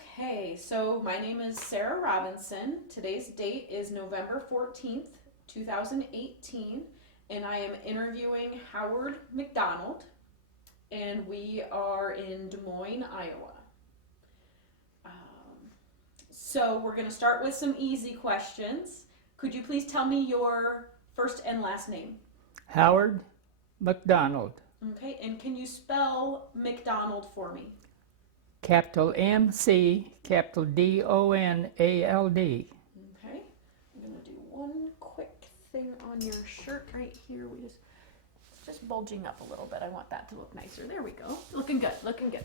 Okay, so my name is Sarah Robinson. Today's date is November 14th, 2018, and I am interviewing Howard McDonald, and we are in Des Moines, Iowa. So we're going to start with some easy questions. Could you please tell me your first and last name? Howard McDonald. Okay, and can you spell McDonald for me? Capital MC, capital DONALD. Okay, I'm gonna do one quick thing on your shirt right here. It's just bulging up a little bit. I want that to look nicer. There we go. Looking good, looking good.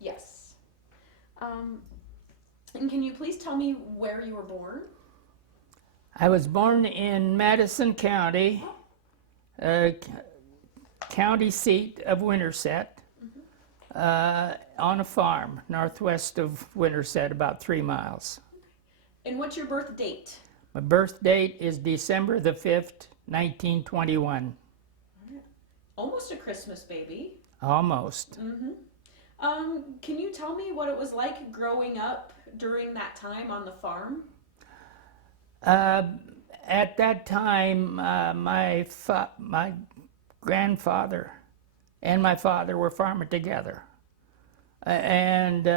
Yes. And can you please tell me where you were born? I was born in Madison County, county seat of Winterset, on a farm northwest of Winterset, about 3 miles. And what's your birth date? My birth date is December the 5th, 1921. Almost a Christmas baby. Almost. Can you tell me what it was like growing up during that time on the farm? At that time, my grandfather and my father were farming together. And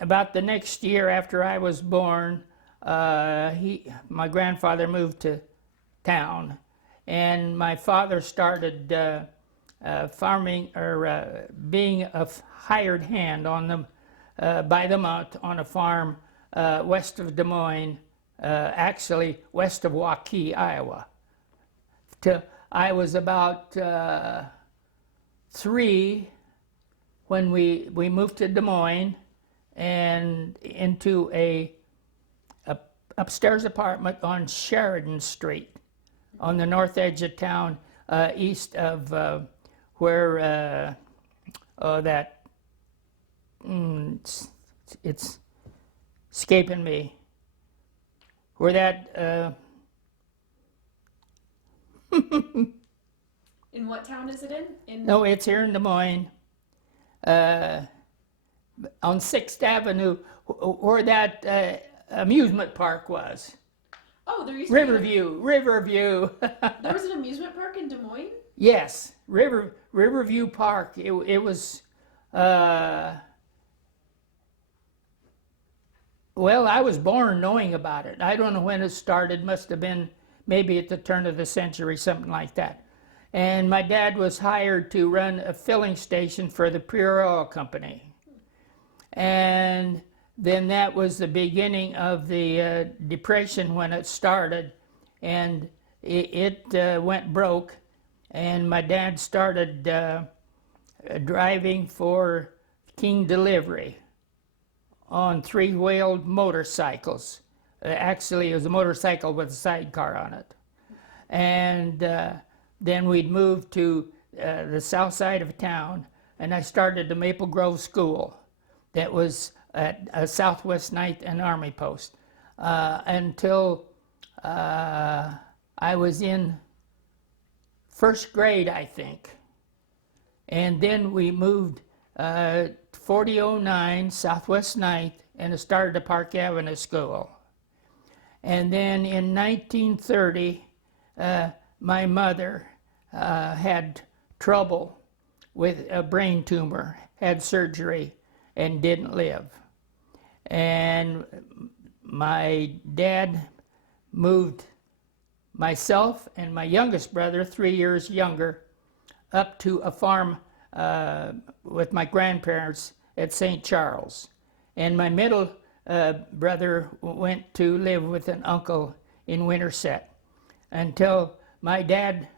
about the next year after I was born, my grandfather moved to town, and my father started farming, or being a hired hand on by the month on a farm west of Des Moines, actually west of WWII, Iowa. I was about 3 when we moved to Des Moines and into a upstairs apartment on Sheridan Street on the north edge of town, east of where it's escaping me. Where that In what town is it in? No, it's here in Des Moines, on 6th Avenue, where that amusement park was. Oh, there used to Riverview. There was an amusement park in Des Moines? Yes, Riverview Park. It was, well, I was born knowing about it. I don't know when it started. Must have been maybe at the turn of the century, something like that. And my dad was hired to run a filling station for the Pure Oil Company. And then that was the beginning of the Depression when it started, and it went broke, and my dad started driving for King Delivery on 3-wheeled motorcycles. Actually, it was a motorcycle with a sidecar on it. And then we'd moved to the south side of town, and I started the Maple Grove School that was at Southwest 9th and Army Post until I was in 1st grade, I think. And then we moved 4009 Southwest 9th and started a Park Avenue School. And then in 1930, my mother had trouble with a brain tumor, had surgery, and didn't live. And my dad moved myself and my youngest brother, 3 years younger, up to a farm with my grandparents at St. Charles. And my middle brother went to live with an uncle in Winterset until my dad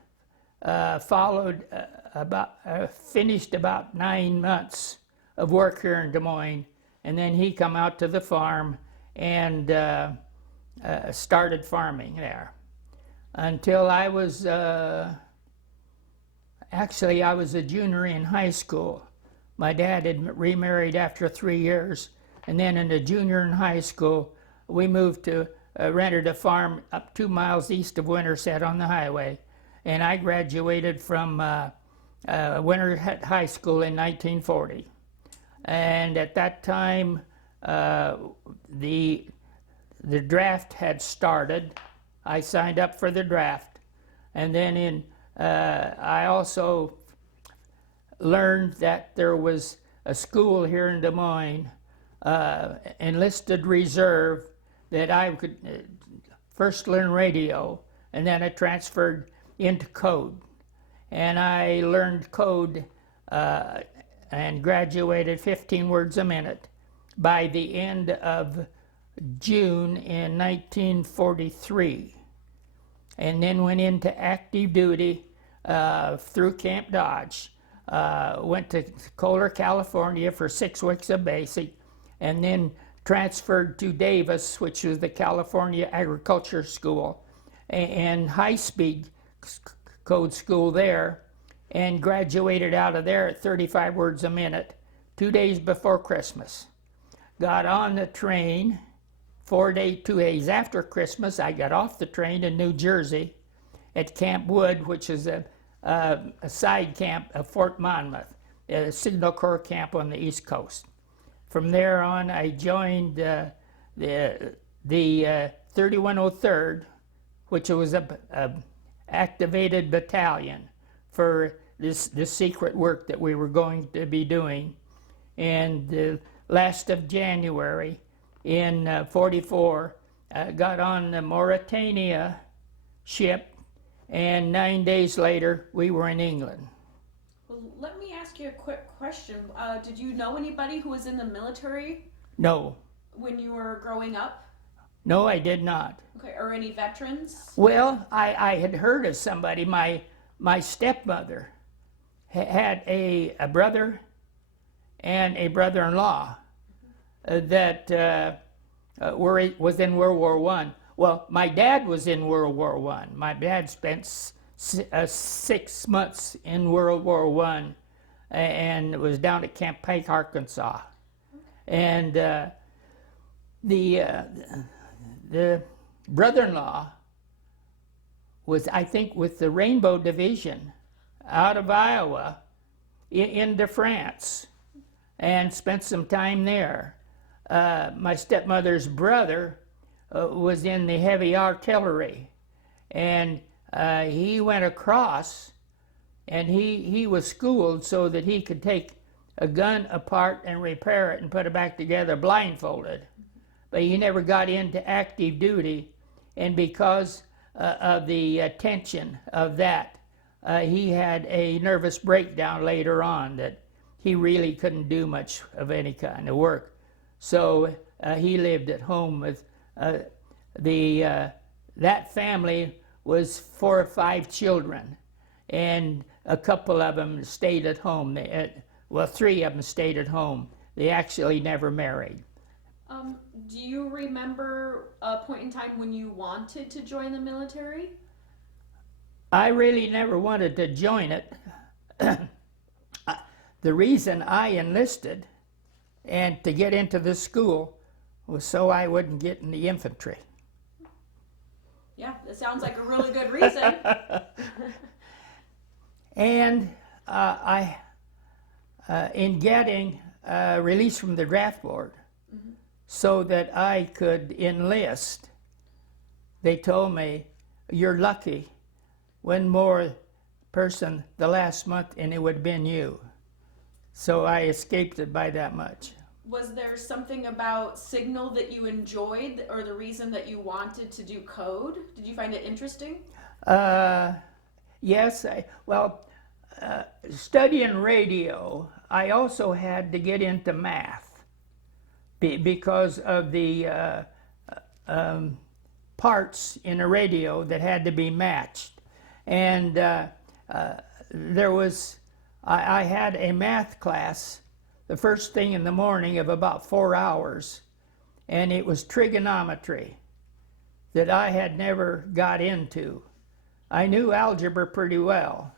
finished about 9 months of work here in Des Moines, and then he come out to the farm and started farming there until I was actually I was a junior in high school. My dad had remarried after 3 years, and then in a junior in high school we moved to rented a farm up 2 miles east of Winterset on the highway, and I graduated from Winterset High School in 1940. and at that time the draft had started. I signed up for the draft, and then I also learned that there was a school here in Des Moines, enlisted reserve, that I could first learn radio, and then I transferred into code. And I learned code and graduated 15 words a minute by the end of June in 1943. And then went into active duty through Camp Dodge. Went to Kohler, California for 6 weeks of basic, and then transferred to Davis, which was the California Agriculture School, and high-speed code school there, and graduated out of there at 35 words a minute 2 days before Christmas. Got on the train 2 days after Christmas. I got off the train in New Jersey at Camp Wood, which is a side camp of Fort Monmouth, a Signal Corps camp on the East Coast. From there on, I joined the 3103rd, which was a activated battalion for this secret work that we were going to be doing. And the last of January in 44, got on the Mauritania ship, and 9 days later, we were in England. Well, let me ask you a quick question. Did you know anybody who was in the military? No. When you were growing up? No, I did not. Okay, or any veterans? Well, I had heard of somebody. My stepmother had a brother and a brother-in-law that was in World War I. Well, my dad was in World War I. My dad spent 6 months in World War I and was down at Camp Pike, Arkansas. And the brother-in-law was, I think, with the Rainbow Division out of Iowa into France, and spent some time there. My stepmother's brother was in the heavy artillery, and he went across, and he was schooled so that he could take a gun apart and repair it and put it back together blindfolded. But he never got into active duty, and because of the tension of that, he had a nervous breakdown later on that he really couldn't do much of any kind of work. So he lived at home with that family was 4 or 5 children, and a couple of them stayed at home. 3 of them stayed at home. They actually never married. Do you remember a point in time when you wanted to join the military? I really never wanted to join it. The reason I enlisted and to get into this school was so I wouldn't get in the infantry. Yeah, that sounds like a really good reason. And in getting released from the draft board, so that I could enlist, they told me, "You're lucky. One more person the last month and it would have been you." So I escaped it by that much. Was there something about Signal that you enjoyed, or the reason that you wanted to do code? Did you find it interesting? Yes. Studying radio, I also had to get into math because of the parts in a radio that had to be matched. And I had a math class the first thing in the morning of about 4 hours, and it was trigonometry that I had never got into. I knew algebra pretty well,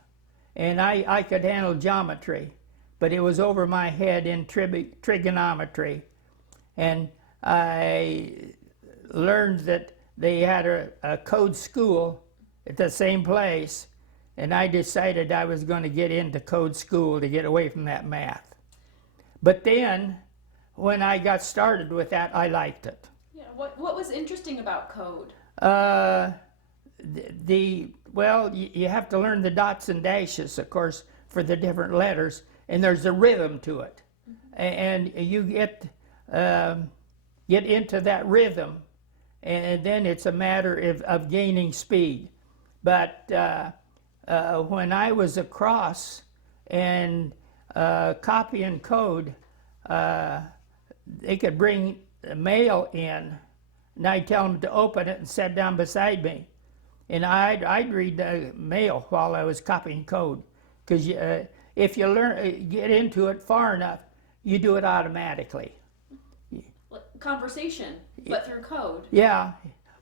and I could handle geometry, but it was over my head in trigonometry. And I learned that they had a code school at the same place, and I decided I was going to get into code school to get away from that math. But then, when I got started with that, I liked it. Yeah. What was interesting about code? Uh, well, you have to learn the dots and dashes, of course, for the different letters, and there's a rhythm to it, and you get into that rhythm, and then it's a matter of gaining speed. But when I was across and copying code, they could bring mail in, and I'd tell them to open it and sit down beside me. And I'd read the mail while I was copying code. Because if you get into it far enough, you do it automatically. Conversation, but through code. Yeah.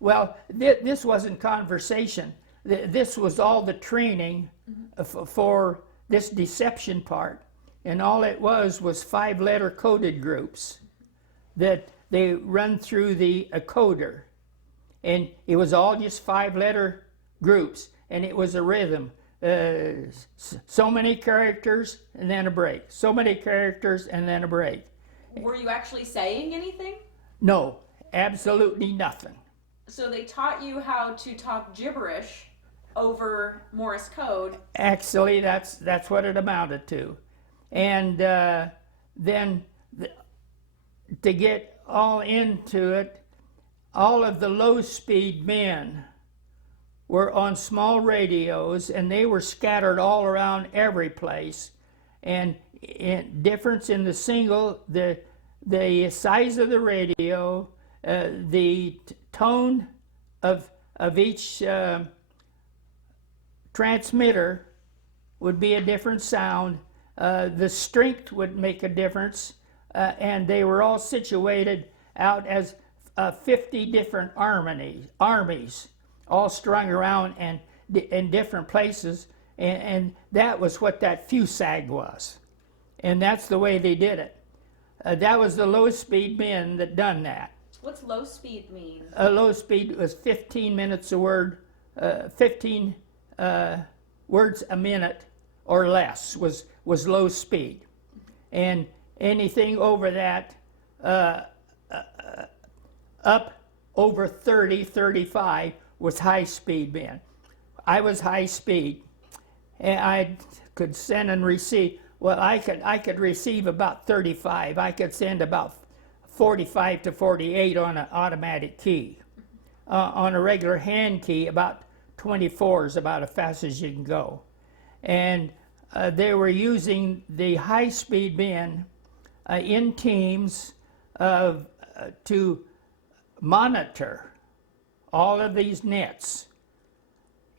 Well, this wasn't conversation. This was all the training for this deception part. And all it was 5-letter coded groups that they run through the coder. And it was all just 5-letter groups, and it was a rhythm. So many characters, and then a break. So many characters, and then a break. Were you actually saying anything? No, absolutely nothing. So they taught you how to talk gibberish over Morse code. Actually, that's what it amounted to. And then to get all into it, all of the low-speed men were on small radios, and they were scattered all around every place. And difference in the single, the size of the radio, the tone of each transmitter would be a different sound. The strength would make a difference, and they were all situated out as 50 different armies, all strung around and in different places, and that was what that FUSAG was, and that's the way they did it. That was the lowest speed men that done that. What's low speed mean? Low speed was 15 minutes a word, 15 words a minute or less was low speed, and anything over that, up over 30, 35 was high speed men. I was high speed, and I could send and receive. Well, I could receive about 35. I could send about 45 to 48 on an automatic key. On a regular hand key, about 24 is about as fast as you can go. And they were using the high speed men in teams to monitor all of these nets,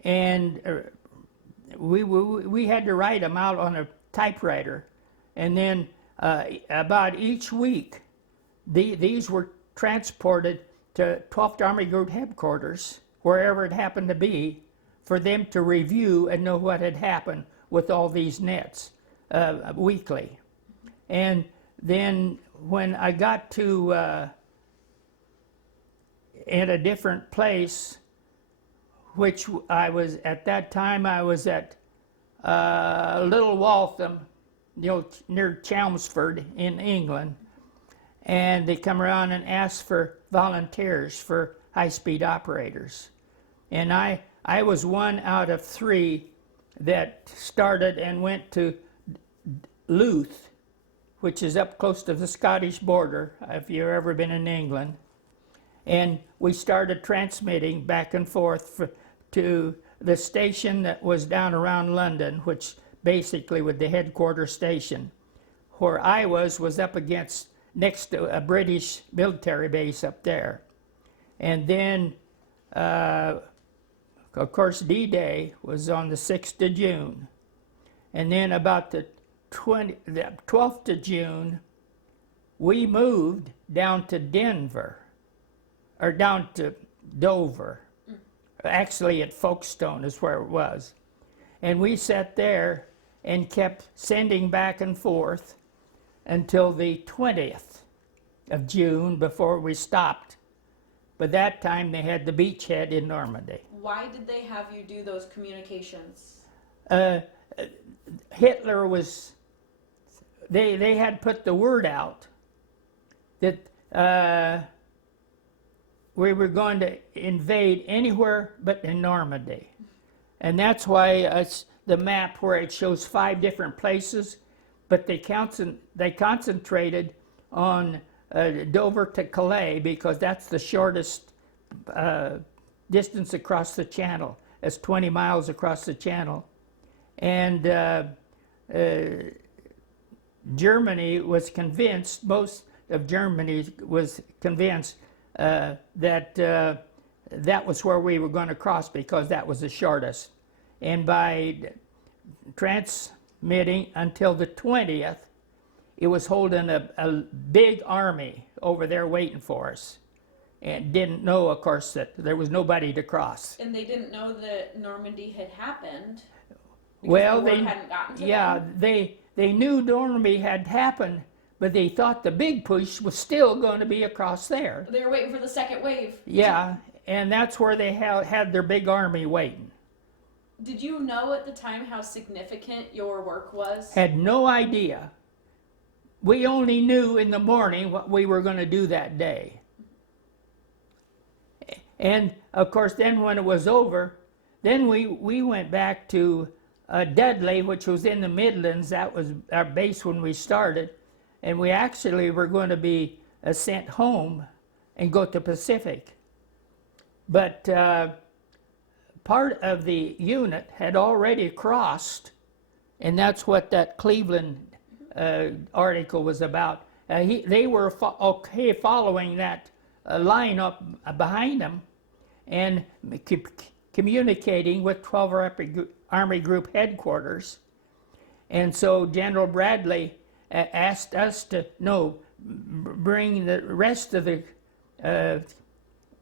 and we had to write them out on a typewriter, and then about each week these were transported to 12th Army Group headquarters, wherever it happened to be, for them to review and know what had happened with all these nets weekly. And then when I got to in a different place, which I was at that time, I was at Little Waltham, near Chelmsford in England, and they come around and ask for volunteers for high-speed operators, and I was one out of 3 that started and went to Louth, which is up close to the Scottish border, if you've ever been in England. And we started transmitting back and forth to the station that was down around London, which basically was the headquarters station. Where I was up against, next to a British military base up there. And then, of course, D-Day was on the 6th of June. And then about the 12th of June, we moved down to Denver, or down to Dover. Actually at Folkestone is where it was. And we sat there and kept sending back and forth until the 20th of June before we stopped. But that time they had the beachhead in Normandy. Why did they have you do those communications? Hitler was they had put the word out that we were going to invade anywhere but in Normandy. And that's why it's the map where it shows 5 different places, but they concentrated on Dover to Calais because that's the shortest distance across the channel. It's 20 miles across the channel. And Germany was convinced, most of Germany was convinced that that was where we were going to cross because that was the shortest. And by transmitting until the 20th, it was holding a big army over there waiting for us. And didn't know, of course, that there was nobody to cross. And they didn't know that Normandy had happened. Well, the word hadn't gotten to yeah, them. they knew Normandy had happened, but they thought the big push was still going to be across there. They were waiting for the second wave. Yeah, and that's where they had their big army waiting. Did you know at the time how significant your work was? Had no idea. We only knew in the morning what we were going to do that day. And of course, then when it was over, then we went back to Dudley, which was in the Midlands. That was our base when we started. And we actually were going to be sent home and go to Pacific. But part of the unit had already crossed, and that's what that Cleveland article was about. They were following that line up behind them and communicating with 12th Army Group headquarters. And so General Bradley asked us to bring the rest of the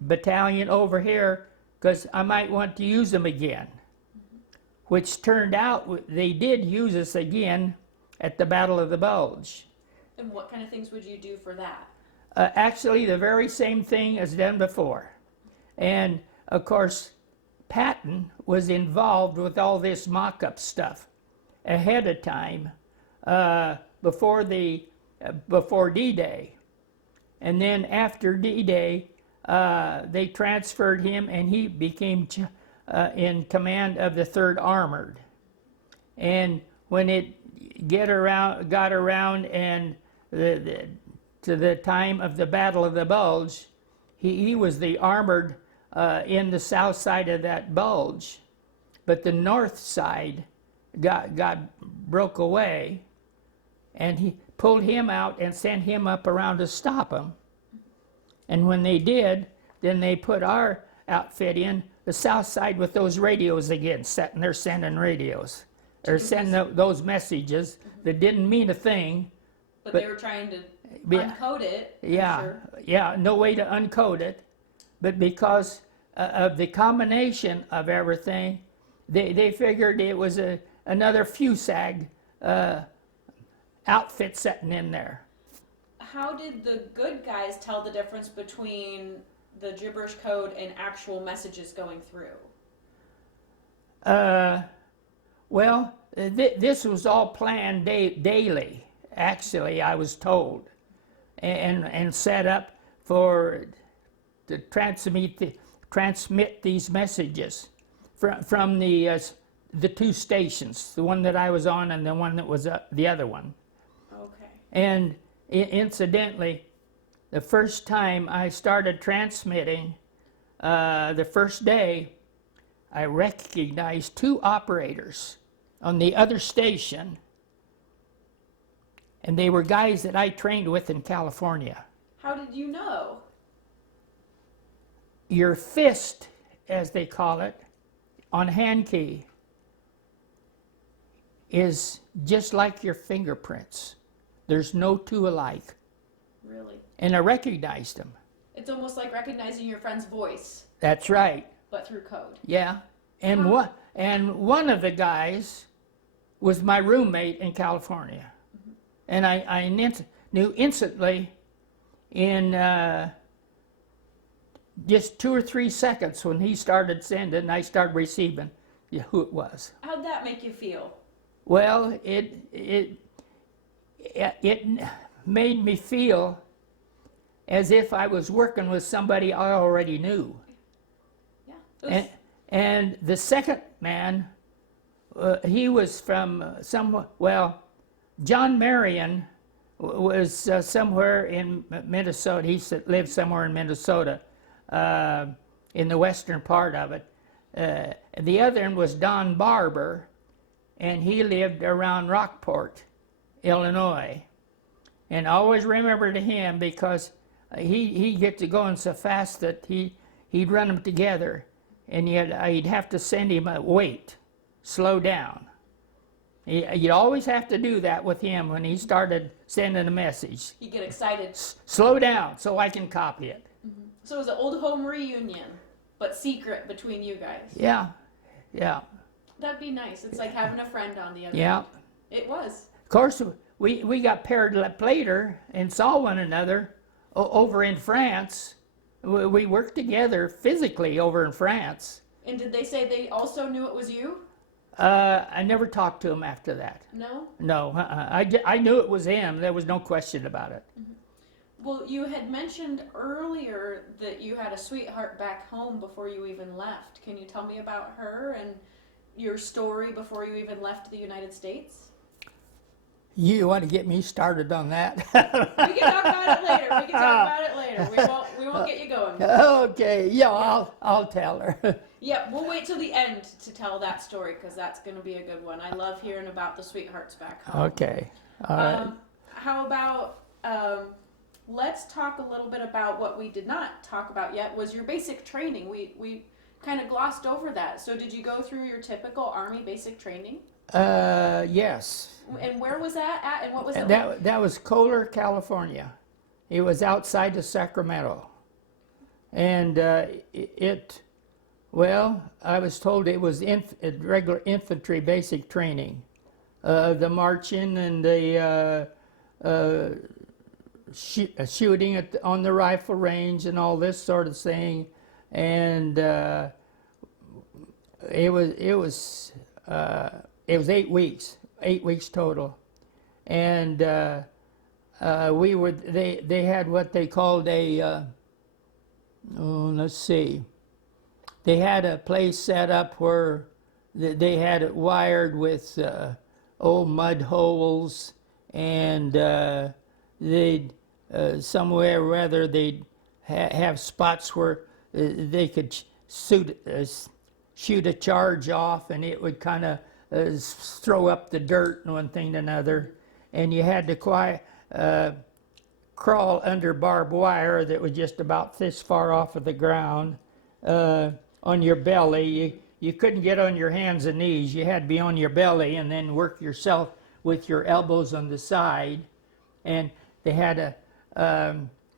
battalion over here because I might want to use them again. Which turned out they did use us again at the Battle of the Bulge. And what kind of things would you do for that? Actually, the very same thing as done before. And of course, Patton was involved with all this mock-up stuff ahead of time before D-Day. And then after D-Day, they transferred him and he became in command of the 3rd Armored. And when it got around and to the time of the Battle of the Bulge, he was the armored in the south side of that bulge, but the north side got broke away, and he pulled him out and sent him up around to stop him. And when they did, then they put our outfit in the south side with those radios again, sitting there sending radios. Or sending those messages that didn't mean a thing. But they were trying to uncode it. Yeah, sure. Yeah, no way to uncode it. But because of the combination of everything, they figured it was another FUSAG outfit sitting in there. How did the good guys tell the difference between the gibberish code and actual messages going through? Well, this was all planned daily, actually, I was told, and set up to transmit these messages from the 2 stations, the one that I was on and the one that was the other one. Okay. And incidentally, the first time I started transmitting, the first day, I recognized 2 operators on the other station, and they were guys that I trained with in California. How did you know? Your fist, as they call it, on hand key is just like your fingerprints. There's no 2 alike. Really? And I recognized them. It's almost like recognizing your friend's voice. That's right. But through code. Yeah. And one of the guys was my roommate in California. Mm-hmm. And I knew instantly in just 2 or 3 seconds when he started sending and I started receiving who it was. How'd that make you feel? Well, it it made me feel as if I was working with somebody I already knew. Yeah. It was, And the second man, he was from well, John Marion was somewhere in Minnesota. He lived somewhere in Minnesota, in the western part of it. The other one was Don Barber, and he lived around Rockport, Illinois. And I always remembered him because he'd get to going so fast that he'd run them together, and yet I'd have to send him a wait, slow down. You'd always have to do that with him when he started sending a message. you get excited. Slow down so I can copy it. So it was an old home reunion, but secret between you guys. Yeah, yeah, That'd be nice. It's like having a friend on the other yeah. end. It was. Of course, we got paired later and saw one another over in France. We worked together physically over in France. And did they say they also knew it was you? I never talked to him after that. No? No, I knew it was him. There was no question about it. Well, you had mentioned earlier that you had a sweetheart back home before you even left. Can you tell me about her and your story before you even left the United States? You want to get me started on that? We can talk about it later. We can talk about it later. We won't get you going. Okay, yeah, I'll tell her. Yeah, we'll wait till the end to tell that story because that's going to be a good one. I love hearing about the sweethearts back home. Okay, all right. How about let's talk a little bit about what we did not talk about yet was your basic training. We kind of glossed over that. So did you go through your typical Army basic training? Yes. And where was that at, and what was it like? That was Kohler, California. It was outside of Sacramento. And well, I was told it was regular infantry basic training. The marching and the shooting on the rifle range and all this sort of thing. And it was 8 weeks. 8 weeks total, and we were. They had what they called a. Let's see. They had a place set up where they had it wired with old mud holes, and they'd somewhere rather they'd have spots where they could shoot a charge off, and it would kind of throw up the dirt and one thing to another, and you had to crawl under barbed wire that was just about this far off of the ground on your belly. You couldn't get on your hands and knees. You had to be on your belly and then work yourself with your elbows on the side. And they had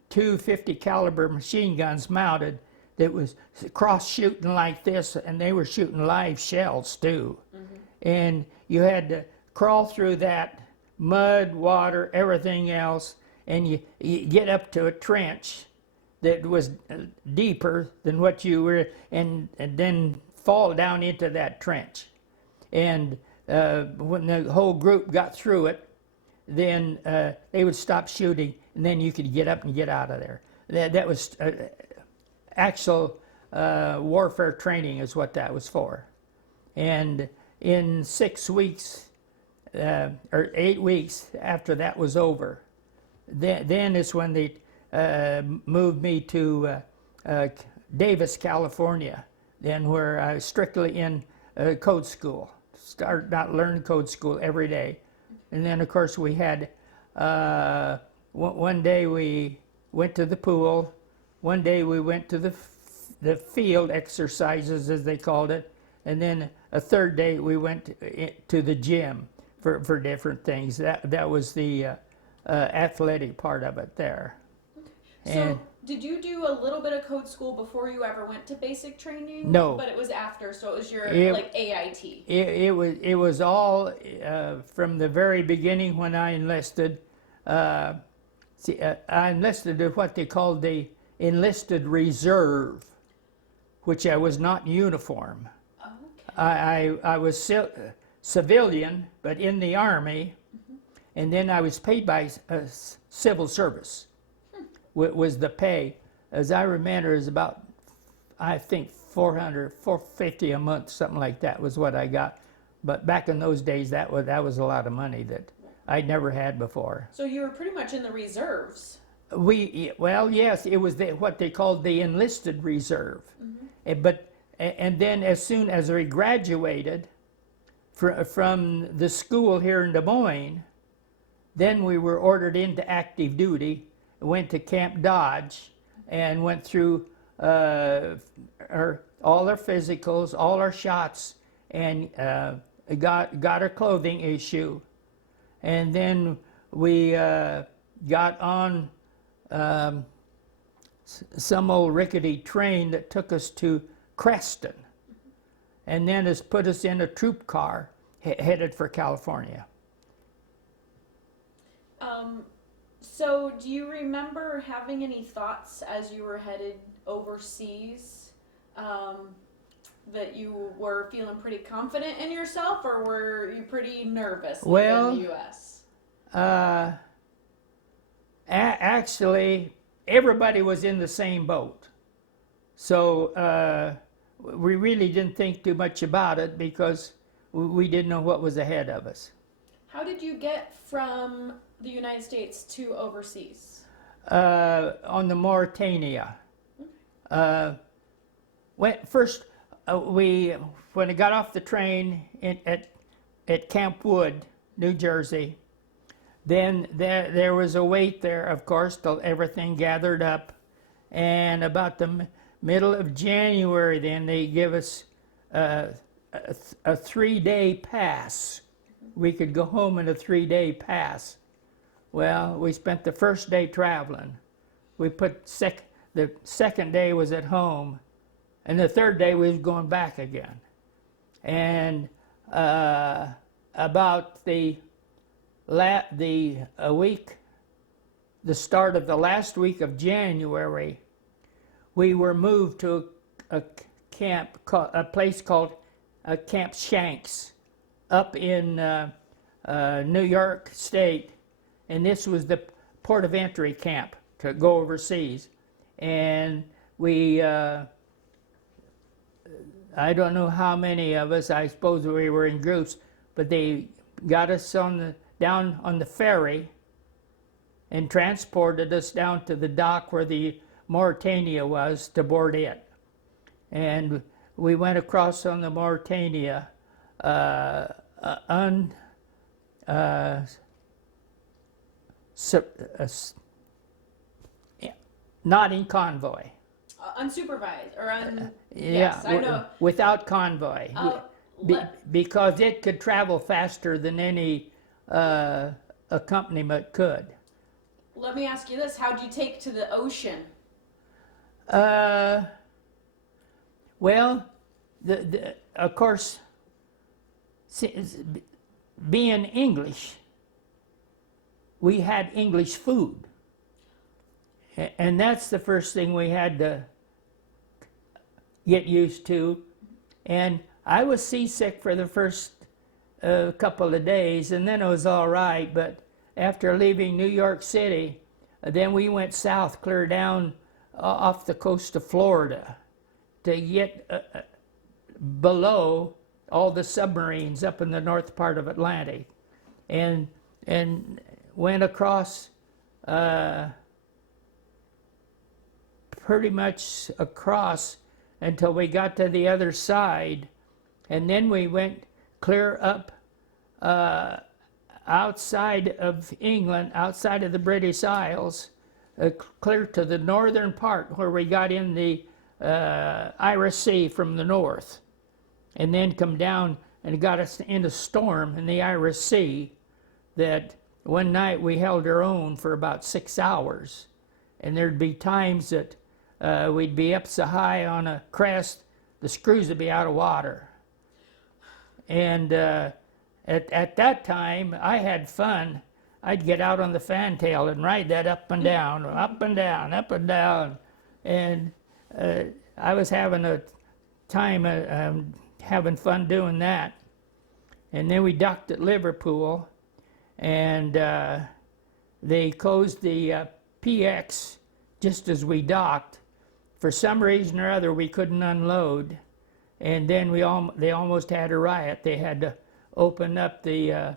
two 50 caliber machine guns mounted that was cross shooting like this, and they were shooting live shells too. And you had to crawl through that mud, water, everything else, and you get up to a trench that was deeper than what you were, and then fall down into that trench. And when the whole group got through it, then they would stop shooting, and then you could get up and get out of there. That was actual warfare training is what that was for. And in 6 weeks, or 8 weeks after that was over, then is when they moved me to Davis, California, then where I was strictly in code school. Learn code school every day. And then of course we had, one day we went to the pool, one day we went to the field exercises as they called it, and then a third day we went to the gym for different things. That was the athletic part of it there. So did you do a little bit of code school before you ever went to basic training? No. But it was after, so it was your like AIT. It was all from the very beginning when I enlisted. I enlisted in what they called the enlisted reserve, which I was not uniform. Okay. I was civilian, but in the Army, and then I was paid by civil service. Was the pay, as I remember, is about, I think, 400, 450 a month, something like that was what I got. But back in those days, that was a lot of money that I'd never had before. So you were pretty much in the reserves. Well, yes, it was what they called the enlisted reserve. And then as soon as we graduated from the school here in Des Moines, then we were ordered into active duty, went to Camp Dodge, and went through all our physicals, all our shots, and got our clothing issue. And then we got on some old rickety train that took us to Creston, and then has put us in a troop car headed for California. So do you remember having any thoughts as you were headed overseas, that you were feeling pretty confident in yourself, or were you pretty nervous in the U.S.? Actually, everybody was in the same boat. So we really didn't think too much about it because we didn't know what was ahead of us. How did you get from the United States to overseas? On the Mauritania. When I got off the train at Camp Wood, New Jersey, then there was a wait there, of course, till everything gathered up. And about the middle of January, then they give us a 3-day pass. We could go home in a 3-day pass. Well, we spent the first day traveling. We put the second day was at home, and the third day we was going back again. And about the start of the last week of January, we were moved to a place called Camp Shanks up in New York State, and this was the port of entry camp to go overseas. And we, I don't know how many of us, I suppose we were in groups, but they got us down on the ferry and transported us down to the dock where the Mauritania was to board it. And we went across on the Mauritania not in convoy. Unsupervised or yes, I know. Without convoy, because it could travel faster than any accompaniment could. Let me ask you this: how do you take to the ocean? Well, of course, being English, we had English food. And that's the first thing we had to get used to. And I was seasick for the first couple of days, and then it was all right. But after leaving New York City, then we went south, clear down off the coast of Florida to get below all the submarines up in the north part of Atlantic, and went across pretty much across until we got to the other side, and then we went clear up outside of England, outside of the British Isles, clear to the northern part where we got in the Irish Sea from the north, and then come down and got us in a storm in the Irish Sea that one night we held our own for about 6 hours, and there'd be times that we'd be up so high on a crest, the screws would be out of water. And at that time, I had fun. I'd get out on the fantail and ride that up and down, up and down, up and down. And I was having a time having fun doing that. And then we docked at Liverpool, and they closed the PX just as we docked. For some reason or other, we couldn't unload, and then they almost had a riot. They had to open up the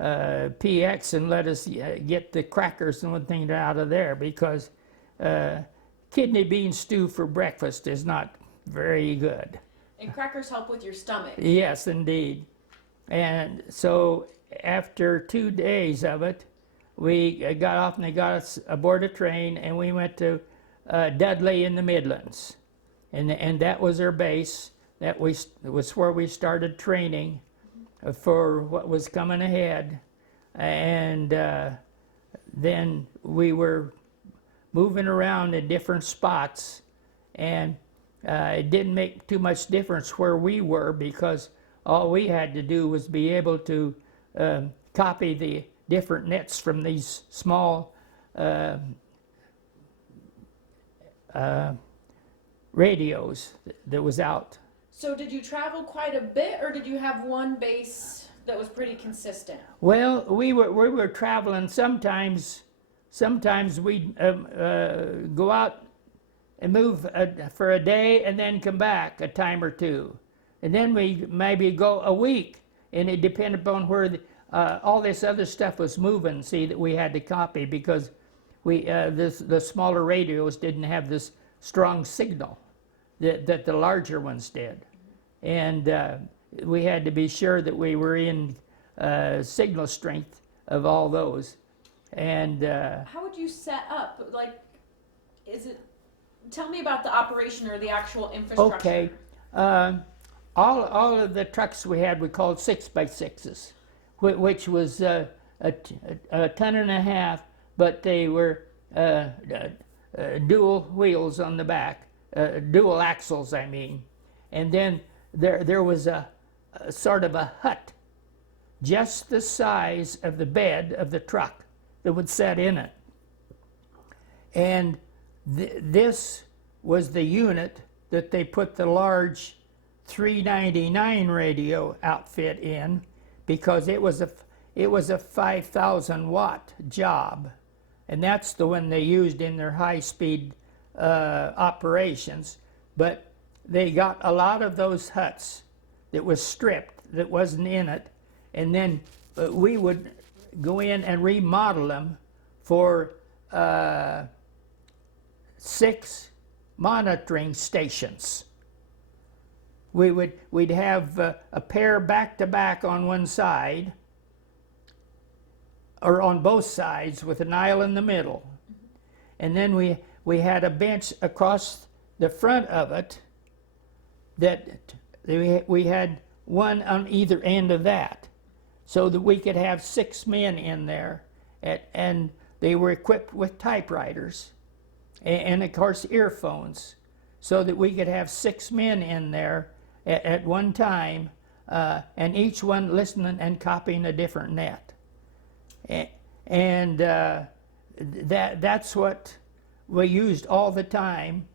PX and let us get the crackers and one thing out of there, because kidney bean stew for breakfast is not very good. And crackers help with your stomach. Yes, indeed. And so after 2 days of it, we got off and they got us aboard a train, and we went to Dudley in the Midlands. And that was our base. That was where we started training for what was coming ahead. And then we were moving around in different spots, and it didn't make too much difference where we were, because all we had to do was be able to copy the different nets from these small radios that was out. So did you travel quite a bit, or did you have one base that was pretty consistent? Well, we were traveling. Sometimes we'd go out and move for a day and then come back a time or two. And then we maybe go a week, and it depended upon where all this other stuff was moving, see, that we had to copy, because the smaller radios didn't have this strong signal that the larger ones did. And we had to be sure that we were in signal strength of all those. And how would you set up? Like, tell me about the operation or the actual infrastructure. Okay. All of the trucks we had we called 6x6s, which was a ton and a half, but they were dual wheels on the back, dual axles, I mean. And then there was a sort of a hut, just the size of the bed of the truck, that would set in it. And this was the unit that they put the large 399 radio outfit in, because it was a 5,000 watt job, and that's the one they used in their high-speed operations. But they got a lot of those huts that was stripped, that wasn't in it, and then we would go in and remodel them for 6 monitoring stations. We'd have a pair back to back on one side, or on both sides, with an aisle in the middle. And then we had a bench across the front of it that we had one on either end of that, so that we could have 6 men in there, and they were equipped with typewriters and of course earphones, so that we could have 6 men in there at one time, and each one listening and copying a different net. And that's what we used all the time.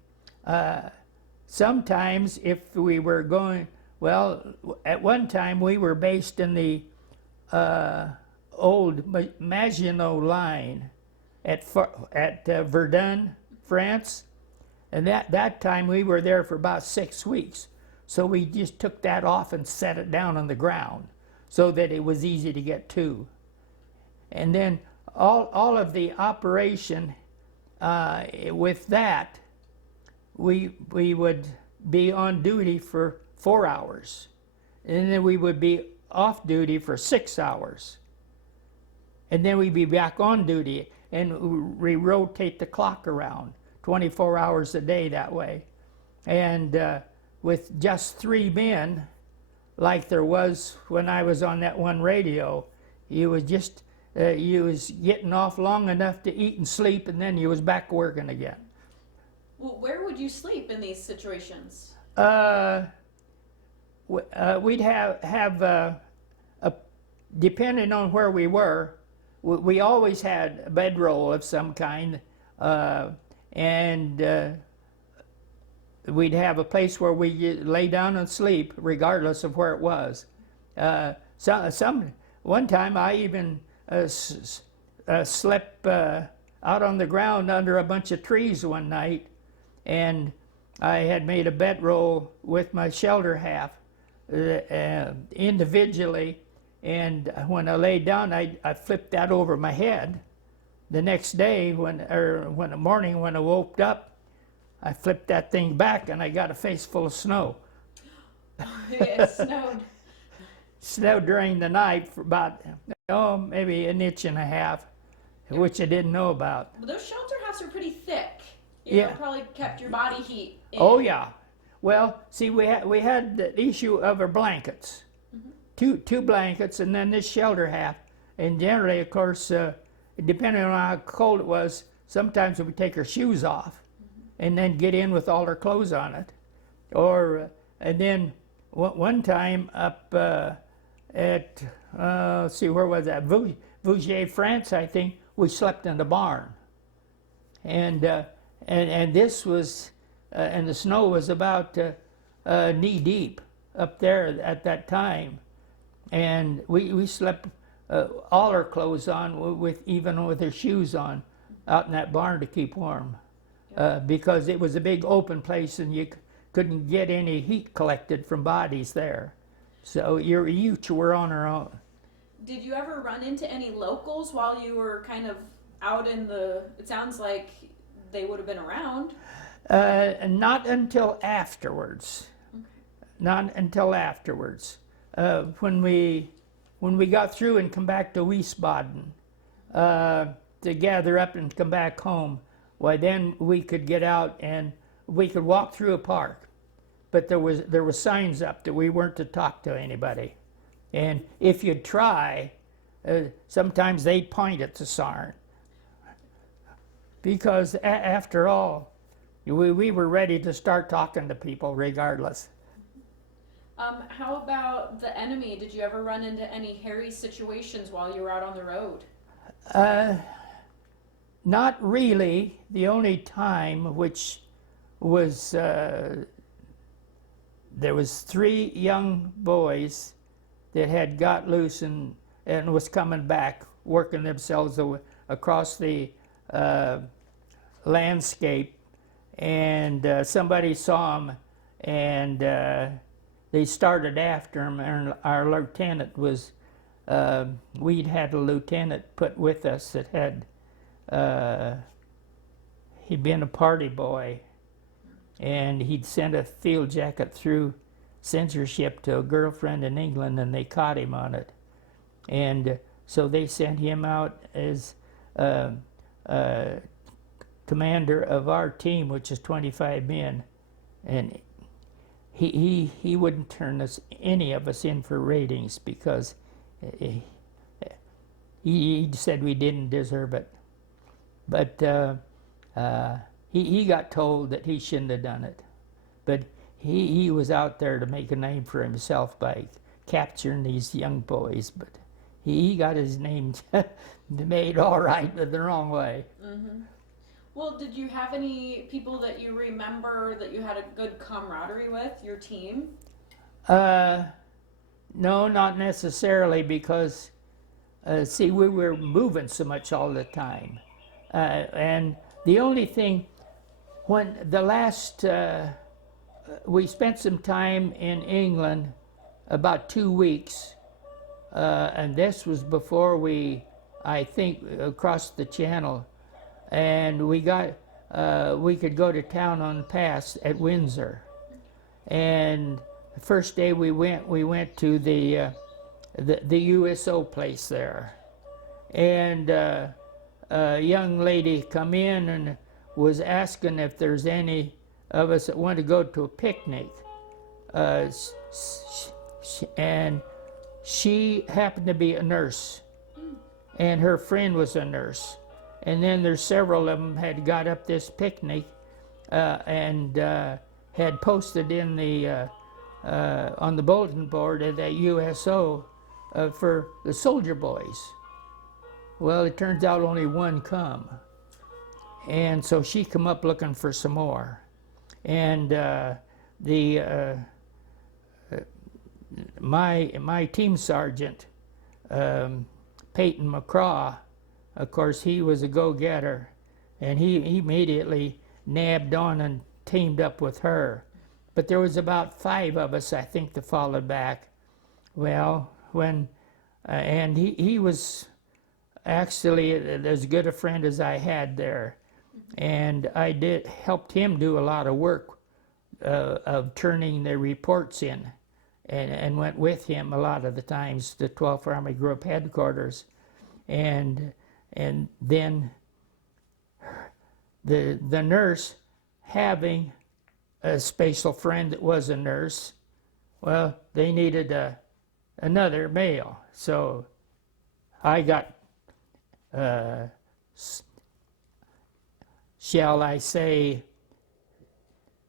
Sometimes if we were going, well, at one time we were based in the old Maginot Line at Verdun, France, and that time we were there for about 6 weeks. So we just took that off and set it down on the ground so that it was easy to get to. And then all of the operation with that, we would be on duty for 4 hours, and then we would be off duty for 6 hours, and then we'd be back on duty, and we rotate the clock around 24 hours a day that way. And with just 3 men, like there was when I was on that one radio, you was getting off long enough to eat and sleep, and then you was back working again. Well, where would you sleep in these situations? We'd have depending on where we were, we always had a bedroll of some kind, and we'd have a place where we lay down and sleep, regardless of where it was. One time I even slept out on the ground under a bunch of trees one night, and I had made a bedroll with my shelter half individually, and when I laid down, I flipped that over my head. The next day, when the morning when I woke up, I flipped that thing back, and I got a face full of snow. It snowed. Snowed during the night for about, maybe an inch and a half, which I didn't know about. Well, those shelter houses are pretty thick. Yeah. It probably kept your body heat in. Oh yeah. Well, see, we had the issue of our blankets, two blankets, and then this shelter half. And generally, of course, depending on how cold it was, sometimes we would take our shoes off, and then get in with all our clothes on it. And then one time up at let's see, where was that? Vougier, France, I think. We slept in the barn, and this was, and the snow was about knee deep up there at that time, and we slept all our clothes on, even with our shoes on, out in that barn to keep warm, because it was a big open place and you couldn't get any heat collected from bodies there. So you each were on our own. Did you ever run into any locals while you were kind of out in the, it sounds like they would have been around? Not until afterwards. Okay. Not until afterwards. When we got through and come back to Wiesbaden to gather up and come back home, why then we could get out and we could walk through a park. But there was signs up that we weren't to talk to anybody. And if you'd try, sometimes they'd point at the sign. Because after all, we were ready to start talking to people regardless. How about the enemy? Did you ever run into any hairy situations while you were out on the road? Not really. The only time, which was, there was 3 young boys that had got loose and was coming back, working themselves across the landscape, and somebody saw them, and they started after him. And our lieutenant was, we'd had a lieutenant put with us that had, he'd been a party boy, and he'd sent a field jacket through censorship to a girlfriend in England, and they caught him on it. And so they sent him out as commander of our team, which is 25 men, and he wouldn't turn any of us in for ratings because he said we didn't deserve it. But he got told that he shouldn't have done it. But he was out there to make a name for himself by capturing these young boys. But he got his name made all right, but the wrong way. Mm-hmm. Well, did you have any people that you remember that you had a good camaraderie with, your team? No, not necessarily, because, see, we were moving so much all the time. And the only thing, when the last, we spent some time in England, about 2 weeks, and this was before we, I think, crossed the channel. And we could go to town on pass at Windsor. And the first day we went to the USO place there. And a young lady come in and was asking if there's any of us that want to go to a picnic. And she happened to be a nurse, and her friend was a nurse. And then there's several of them had got up this picnic and had posted in the on the bulletin board of that USO for the soldier boys. Well, it turns out only one come, and so she come up looking for some more. And my team sergeant Peyton McCraw, of course, he was a go-getter, and he immediately nabbed on and teamed up with her. But there was about 5 of us, I think, that followed back. Well, and he was actually as good a friend as I had there, and I helped him do a lot of work of turning the reports in, and went with him a lot of the times to 12th Army Group headquarters, and then the nurse having a special friend that was a nurse, well, they needed another male, so I got, shall I say,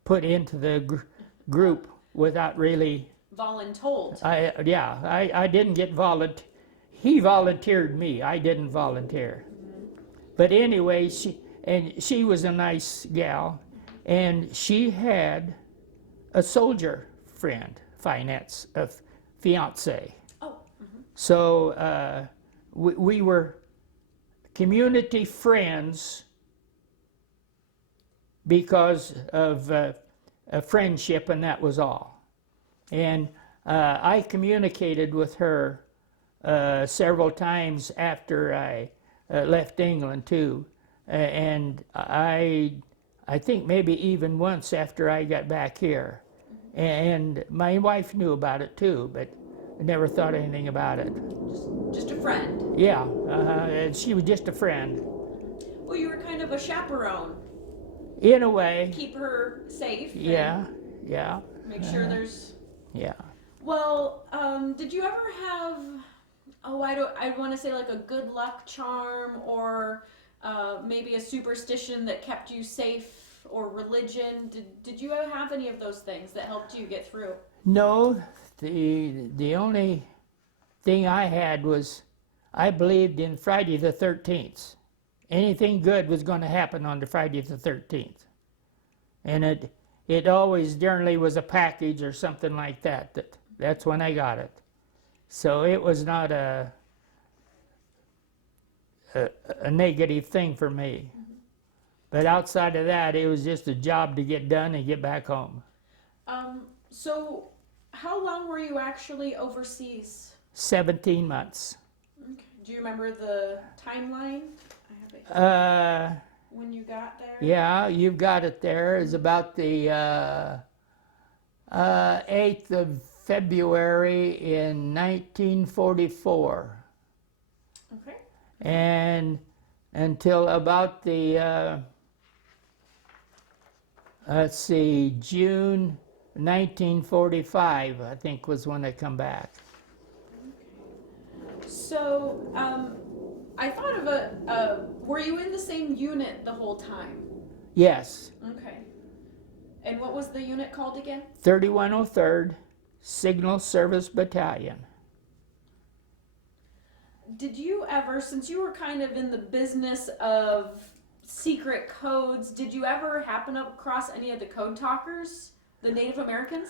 put into the group without really voluntold. I didn't get volunteer. He volunteered me. I didn't volunteer. But anyway, she was a nice gal, and she had a soldier friend, a fiance. Oh. So we were community friends because of a friendship, and that was all. And I communicated with her several times after I left England too, and I think maybe even once after I got back here. And my wife knew about it too, but I never thought anything about it. Just a friend. Yeah, she was just a friend. Well, you were kind of a chaperone. In a way. Keep her safe. Yeah. Make sure there's. Yeah. Well, did you ever have? I want to say like a good luck charm, or maybe a superstition that kept you safe, or religion. Did you have any of those things that helped you get through? No, the only thing I had was I believed in Friday the 13th. Anything good was going to happen on the Friday the 13th. And it always generally was a package or something like that. That's when I got it. So it was not a negative thing for me. But outside of that, it was just a job to get done and get back home. So how long were you actually overseas? 17 months. Okay. Do you remember the timeline? When you got there? Yeah, you've got it there. It's about the 8th of February in 1944. Okay. And until about the, June 1945, I think was when I come back. Okay. So, I thought of were you in the same unit the whole time? Yes. Okay. And what was the unit called again? 3103rd Signal Service Battalion. Did you ever, since you were kind of in the business of secret codes, did you ever happen across any of the code talkers, the Native Americans?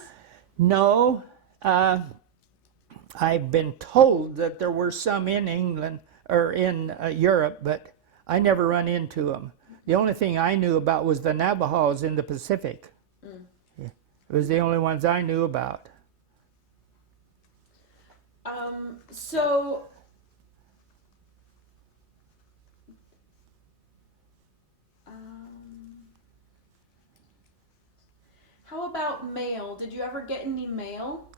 No. I've been told that there were some in England or in Europe, but I never run into them. The only thing I knew about was the Navajos in the Pacific. Yeah. It was the only ones I knew about. So how about mail? Did you ever get any mail?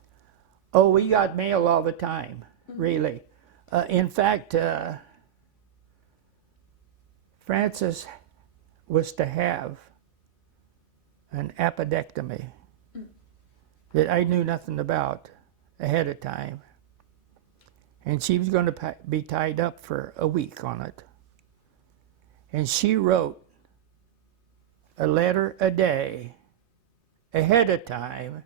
Oh, we got mail all the time, really. In fact, Francis was to have an appendectomy that I knew nothing about ahead of time. And she was going to be tied up for a week on it. And she wrote a letter a day ahead of time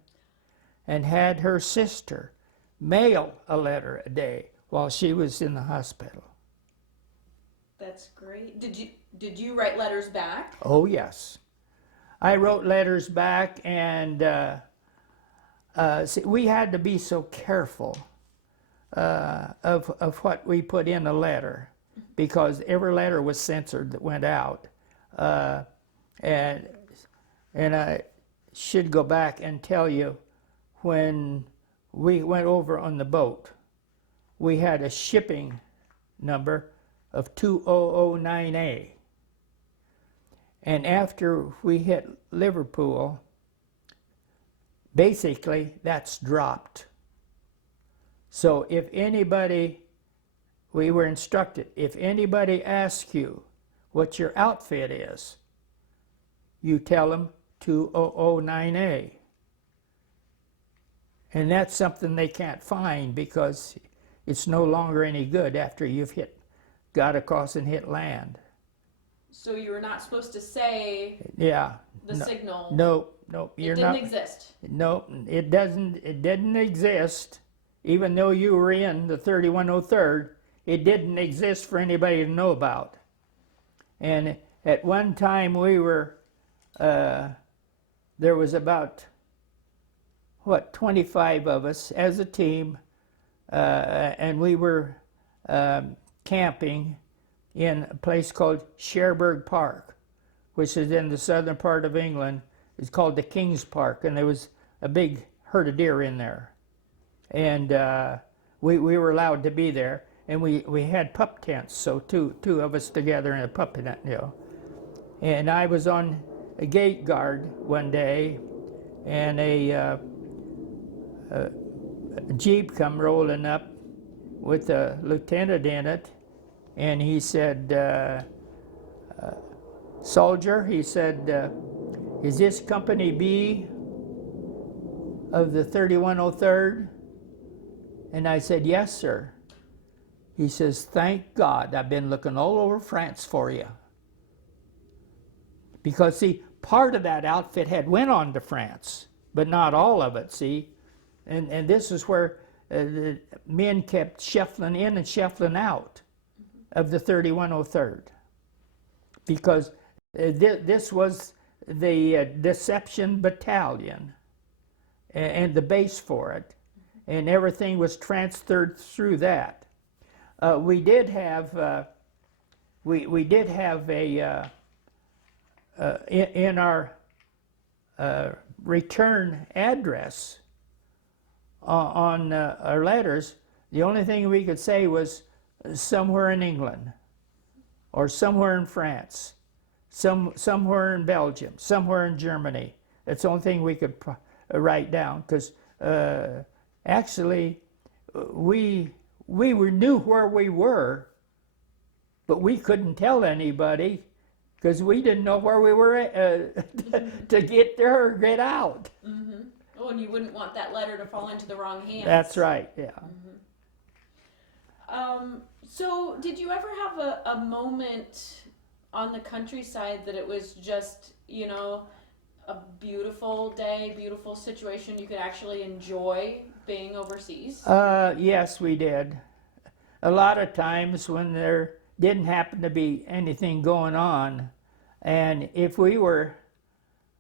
and had her sister mail a letter a day while she was in the hospital. That's great. Did you write letters back? Oh, yes. I wrote letters back, and see, we had to be so careful of what we put in a letter, because every letter was censored that went out. And I should go back and tell you, when we went over on the boat, we had a shipping number of 2009A. And after we hit Liverpool, basically that's dropped. So if anybody, we were instructed, if anybody asks you what your outfit is, you tell them 2009A. And that's something they can't find, because it's no longer any good after you've got across and hit land. So you were not supposed to say the signal? No, it didn't exist? No, it didn't exist. Even though you were in the 3103rd, it didn't exist for anybody to know about. And at one time we were, there was about, 25 of us as a team, and we were camping in a place called Cherbourg Park, which is in the southern part of England. It's called the King's Park, and there was a big herd of deer in there. And we were allowed to be there, and we had pup tents, so two of us together in a pup tent, And I was on a gate guard one day, and a Jeep come rolling up with a lieutenant in it, and he said, "Soldier," he said, "is this Company B of the 3103rd?" And I said, "Yes, sir." He says, "Thank God, I've been looking all over France for you." Because, see, part of that outfit had went on to France, but not all of it, see? And this is where the men kept shuffling in and shuffling out of the 3103rd. Because this was the Deception Battalion and the base for it. And everything was transferred through that. We did have a in our return address on our letters, the only thing we could say was somewhere in England, or somewhere in France, somewhere in Belgium, somewhere in Germany. That's the only thing we could write down, because actually we knew where we were, but we couldn't tell anybody, because we didn't know where we were to get there or get out. Mm-hmm. Oh, and you wouldn't want that letter to fall into the wrong hands. That's right, yeah. Mm-hmm. So did you ever have a moment on the countryside that it was just, a beautiful day, beautiful situation, you could actually enjoy being overseas? Yes, we did. A lot of times when there didn't happen to be anything going on, and if we were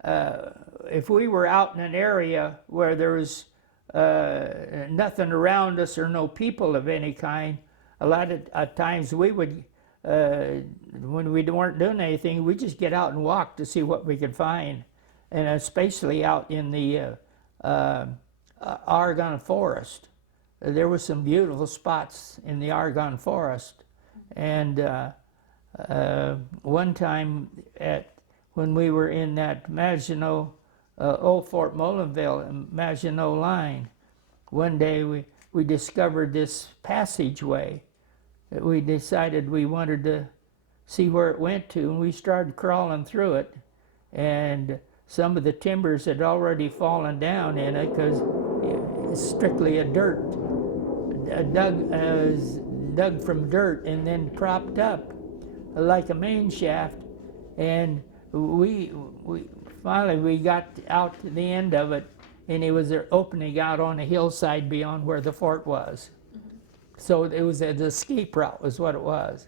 out in an area where there was nothing around us or no people of any kind, a lot of times we would, when we weren't doing anything, we'd just get out and walk to see what we could find. And especially out in the Argonne Forest. There were some beautiful spots in the Argonne Forest. And one time when we were in that Maginot, old Fort Molinville, Maginot line, one day we discovered this passageway that we decided we wanted to see where it went to, and we started crawling through it. And some of the timbers had already fallen down in it, because it's strictly dug from dirt and then propped up like a main shaft. And we finally got out to the end of it, and it was an opening out on a hillside beyond where the fort was. Mm-hmm. So it was an escape route, was what it was.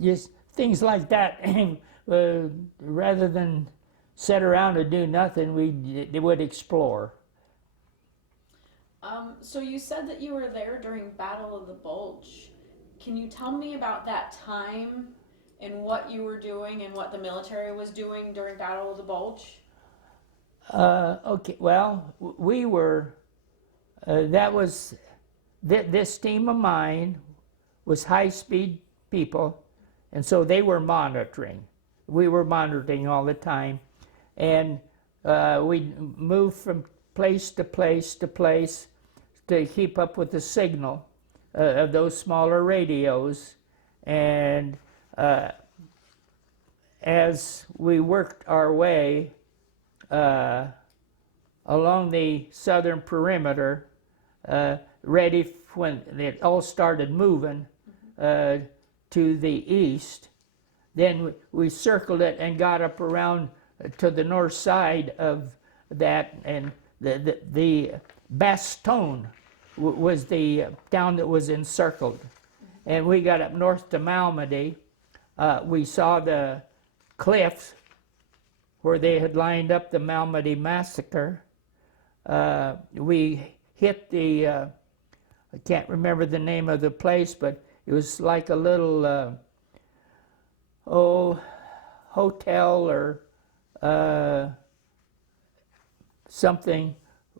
Just things like that. Rather than sit around and do nothing, we would explore. So you said that you were there during Battle of the Bulge. Can you tell me about that time and what you were doing and what the military was doing during Battle of the Bulge? Okay, well, we were, that was, this team of mine was high-speed people, and so they were monitoring. We were monitoring all the time, and we moved from place to place to place to keep up with the signal of those smaller radios. And as we worked our way along the southern perimeter, ready when it all started moving to the east, then we circled it and got up around to the north side of that, and the Bastogne was the town that was encircled. And we got up north to Malmedy. We saw the cliffs where they had lined up the Malmedy massacre. We hit the, I can't remember the name of the place, but it was like a little, hotel or something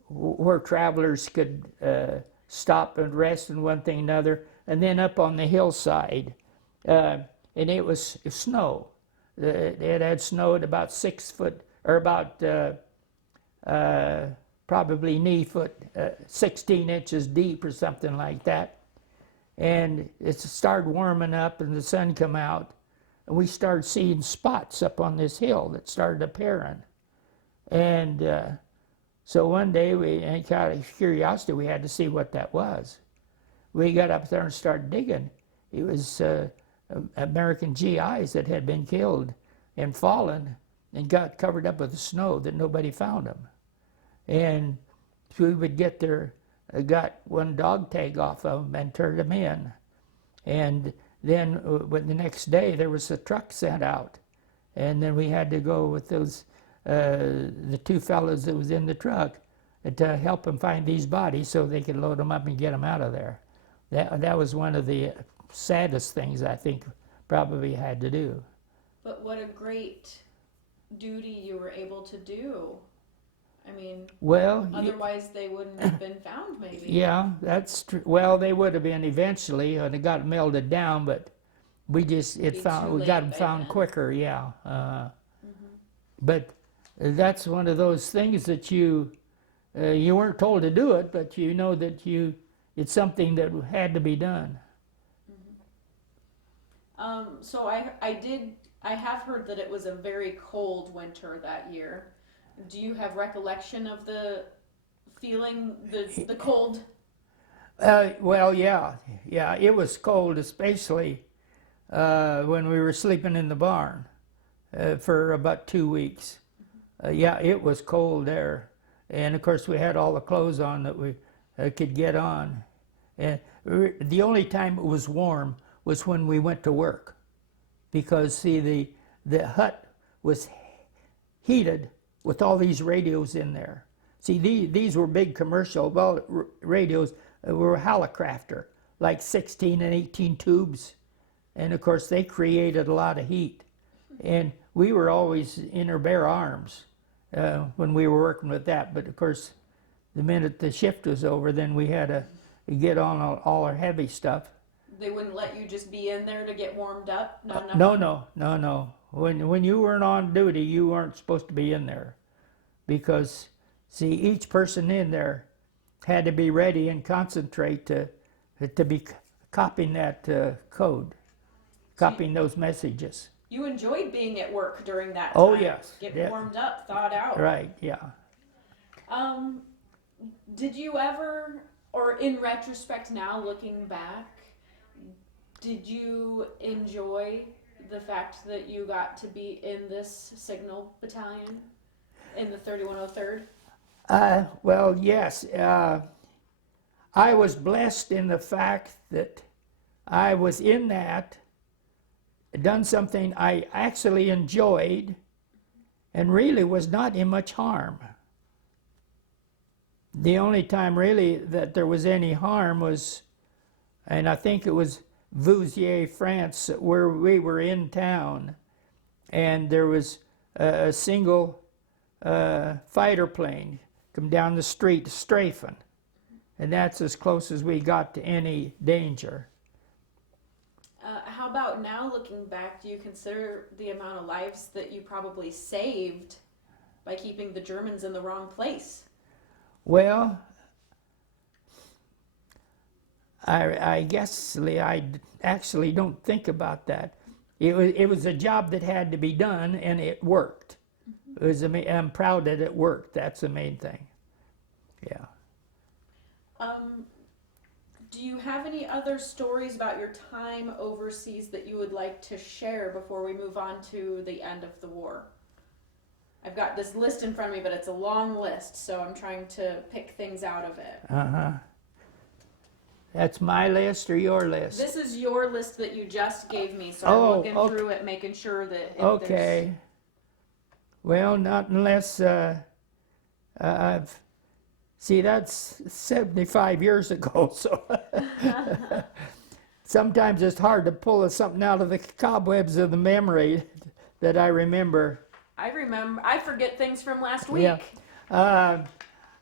where travelers could stop and rest and one thing and another. And then up on the hillside, and it was snow. It had snowed about 6 foot, or about probably knee foot, 16 inches deep or something like that. And it started warming up and the sun come out, and we started seeing spots up on this hill that started appearing. And so one day, out of curiosity, we had to see what that was. We got up there and started digging. It was American GIs that had been killed and fallen and got covered up with the snow that nobody found them. And we would get there, got one dog tag off of them and turned them in. And then when the next day there was a truck sent out, and then we had to go with those the two fellows that was in the truck to help them find these bodies so they could load them up and get them out of there. That was one of the saddest things I think probably had to do. But what a great duty you were able to do. I mean, well, otherwise they wouldn't have been found, maybe. Yeah, that's true. Well, they would have been eventually, and it got melted down, but we got them found quicker. Yeah, but that's one of those things that you weren't told to do it, but you know that it's something that had to be done. So I have heard that it was a very cold winter that year. Do you have recollection of the feeling, the cold? Well, yeah, it was cold, especially when we were sleeping in the barn for about 2 weeks. Yeah, it was cold there, and of course we had all the clothes on that we could get on. And the only time it was warm was when we went to work, because see the hut was heated with all these radios in there. See, these were big commercial radios. Were Hallicrafter, like 16 and 18 tubes, and of course they created a lot of heat. And we were always in our bare arms when we were working with that. But of course, the minute the shift was over, then we had to get on all our heavy stuff. They wouldn't let you just be in there to get warmed up? No. When you weren't on duty, you weren't supposed to be in there, because see, each person in there had to be ready and concentrate to be copying that code, copying those messages. You enjoyed being at work during that time? Oh, yes. Get warmed up, thawed out. Right, yeah. Did you ever, or in retrospect now, looking back, did you enjoy the fact that you got to be in this signal battalion, in the 3103rd? Well, yes. I was blessed in the fact that I was in that, done something I actually enjoyed, and really was not in much harm. The only time really that there was any harm was, and I think it was Vouziers, France, where we were in town, and there was a single fighter plane come down the street strafing, and that's as close as we got to any danger. How about now, looking back, do you consider the amount of lives that you probably saved by keeping the Germans in the wrong place? Well, I guess I actually don't think about that. It was a job that had to be done, and it worked. I'm proud that it worked. That's the main thing. Yeah. Do you have any other stories about your time overseas that you would like to share before we move on to the end of the war? I've got this list in front of me, but it's a long list, so I'm trying to pick things out of it. Uh-huh. That's my list or your list? This is your list that you just gave me, so Oh, I'm looking through it, making sure that if Okay. Well, not unless I've... See, that's 75 years ago, so sometimes it's hard to pull something out of the cobwebs of the memory that I remember. I forget things from last week. Yeah.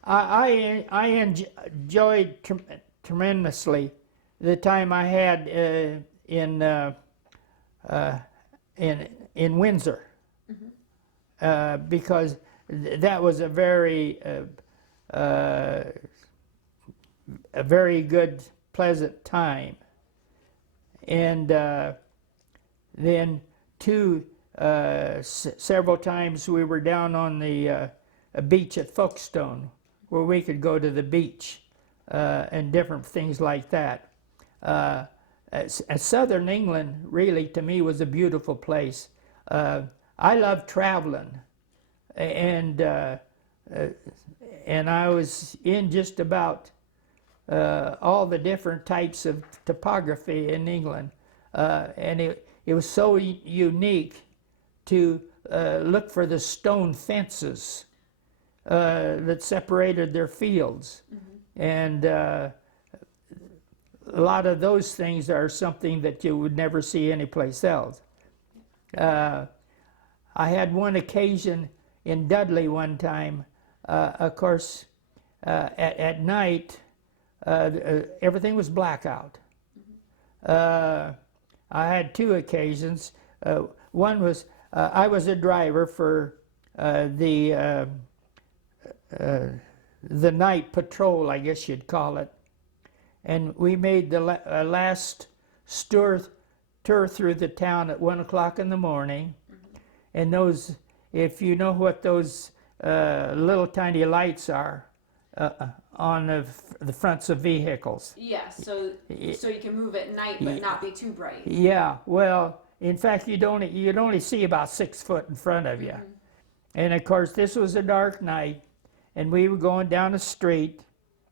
I enjoyed tremendously the time I had in Windsor, because that was a very good, pleasant time. And then several times we were down on the beach at Folkestone, where we could go to the beach and different things like that. Southern England, really, to me, was a beautiful place. I love traveling, and I was in just about all the different types of topography in England, and it was so unique to look for the stone fences that separated their fields. And a lot of those things are something that you would never see anyplace else. I had one occasion in Dudley one time. Of course, at night, everything was blackout. I had two occasions. One was I was a driver for the night patrol, I guess you'd call it, and we made the last tour through the town at 1 o'clock in the morning. And those, if you know what those little tiny lights are on the fronts of vehicles. Yes, so you can move at night but not be too bright. Yeah, well, in fact, you'd only see about 6 foot in front of you. And of course, this was a dark night, and we were going down a street,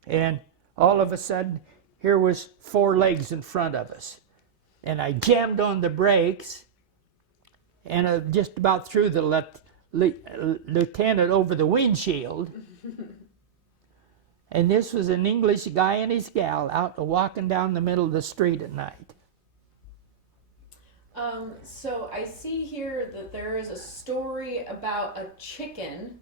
and all of a sudden, here was 4 legs in front of us. And I jammed on the brakes, and I just about threw the lieutenant over the windshield. And this was an English guy and his gal out walking down the middle of the street at night. So I see here that there is a story about a chicken.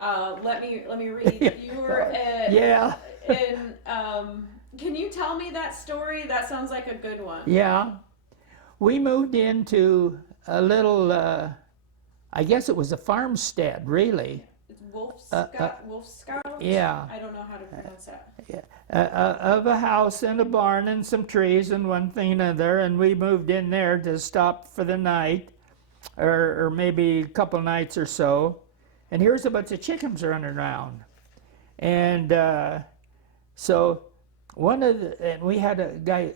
Let me read. You were Yeah. Can you tell me that story? That sounds like a good one. Yeah. We moved into a little, I guess it was a farmstead, really. It's Wolfscout? Yeah. I don't know how to pronounce that. Of a house and a barn and some trees and one thing and another, and we moved in there to stop for the night, or maybe a couple nights or so. And here's a bunch of chickens running around. And so and we had a guy,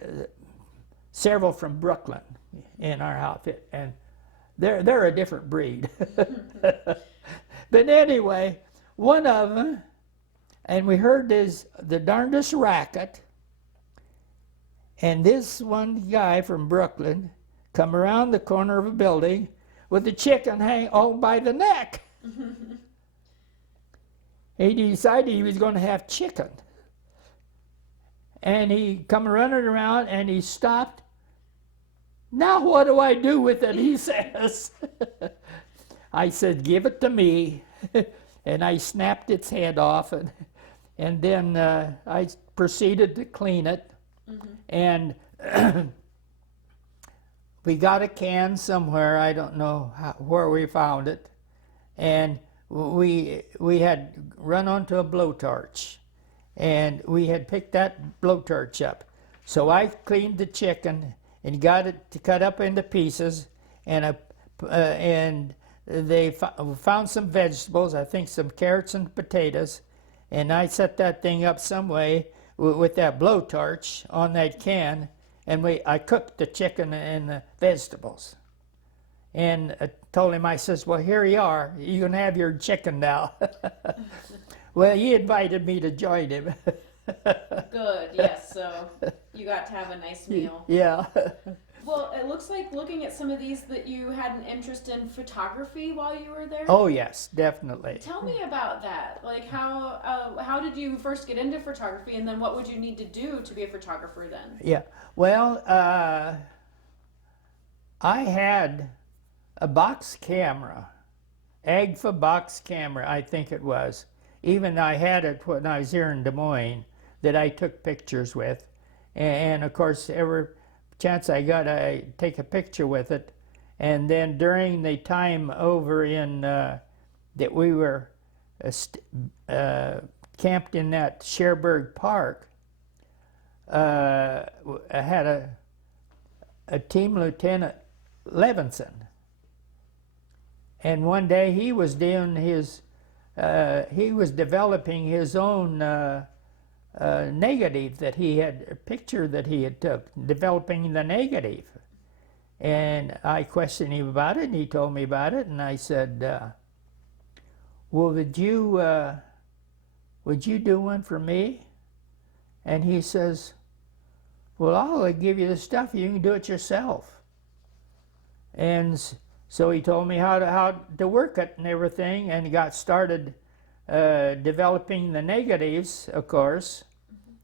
several from Brooklyn in our outfit, and they're a different breed. But anyway, one of them, and we heard the darndest racket, and this one guy from Brooklyn come around the corner of a building with the chicken hang all by the neck. he decided he was going to have chicken. And he come running around and he stopped. Now what do I do with it, he says. I said, give it to me. And I snapped its head off, and then I proceeded to clean it. Mm-hmm. And we got a can somewhere, I don't know where we found it, and we had run onto a blowtorch, and we had picked that blowtorch up. So I cleaned the chicken and got it cut up into pieces, and they found some vegetables, I think some carrots and potatoes, and I set that thing up some way with that blowtorch on that can, and I cooked the chicken and the vegetables. And I told him, I says, well, here you are. You can have your chicken now. Well, he invited me to join him. Good, yes, so you got to have a nice meal. Yeah. Well, it looks like, looking at some of these, that you had an interest in photography while you were there. Oh, yes, definitely. Tell me about that. Like, how did you first get into photography, and then what would you need to do to be a photographer then? Yeah, well, I had a box camera, Agfa box camera, I think it was. Even I had it when I was here in Des Moines that I took pictures with. And of course, every chance I got, I take a picture with it. And then during the time over in that we were camped in that Cherbourg Park, I had a team lieutenant, Levinson. And one day he was doing his, he was developing his own negative that he had, a picture that he had took, developing the negative. And I questioned him about it, and he told me about it, and I said, well, would you do one for me? And he says, well, I'll give you the stuff, you can do it yourself. And so he told me how to work it and everything, and he got started developing the negatives, of course.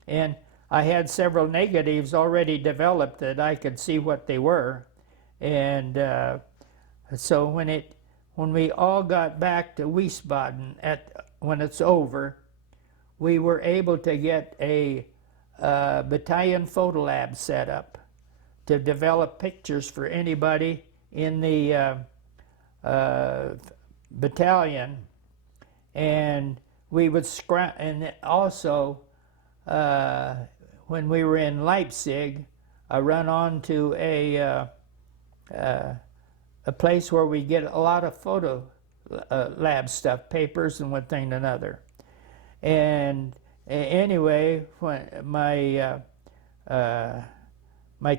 And I had several negatives already developed that I could see what they were. And so when we all got back to Wiesbaden, when it's over, we were able to get a battalion photo lab set up to develop pictures for anybody in the battalion. And we would and also when we were in Leipzig, I run on to a place where we get a lot of photo lab stuff, papers and one thing and another. And anyway, when my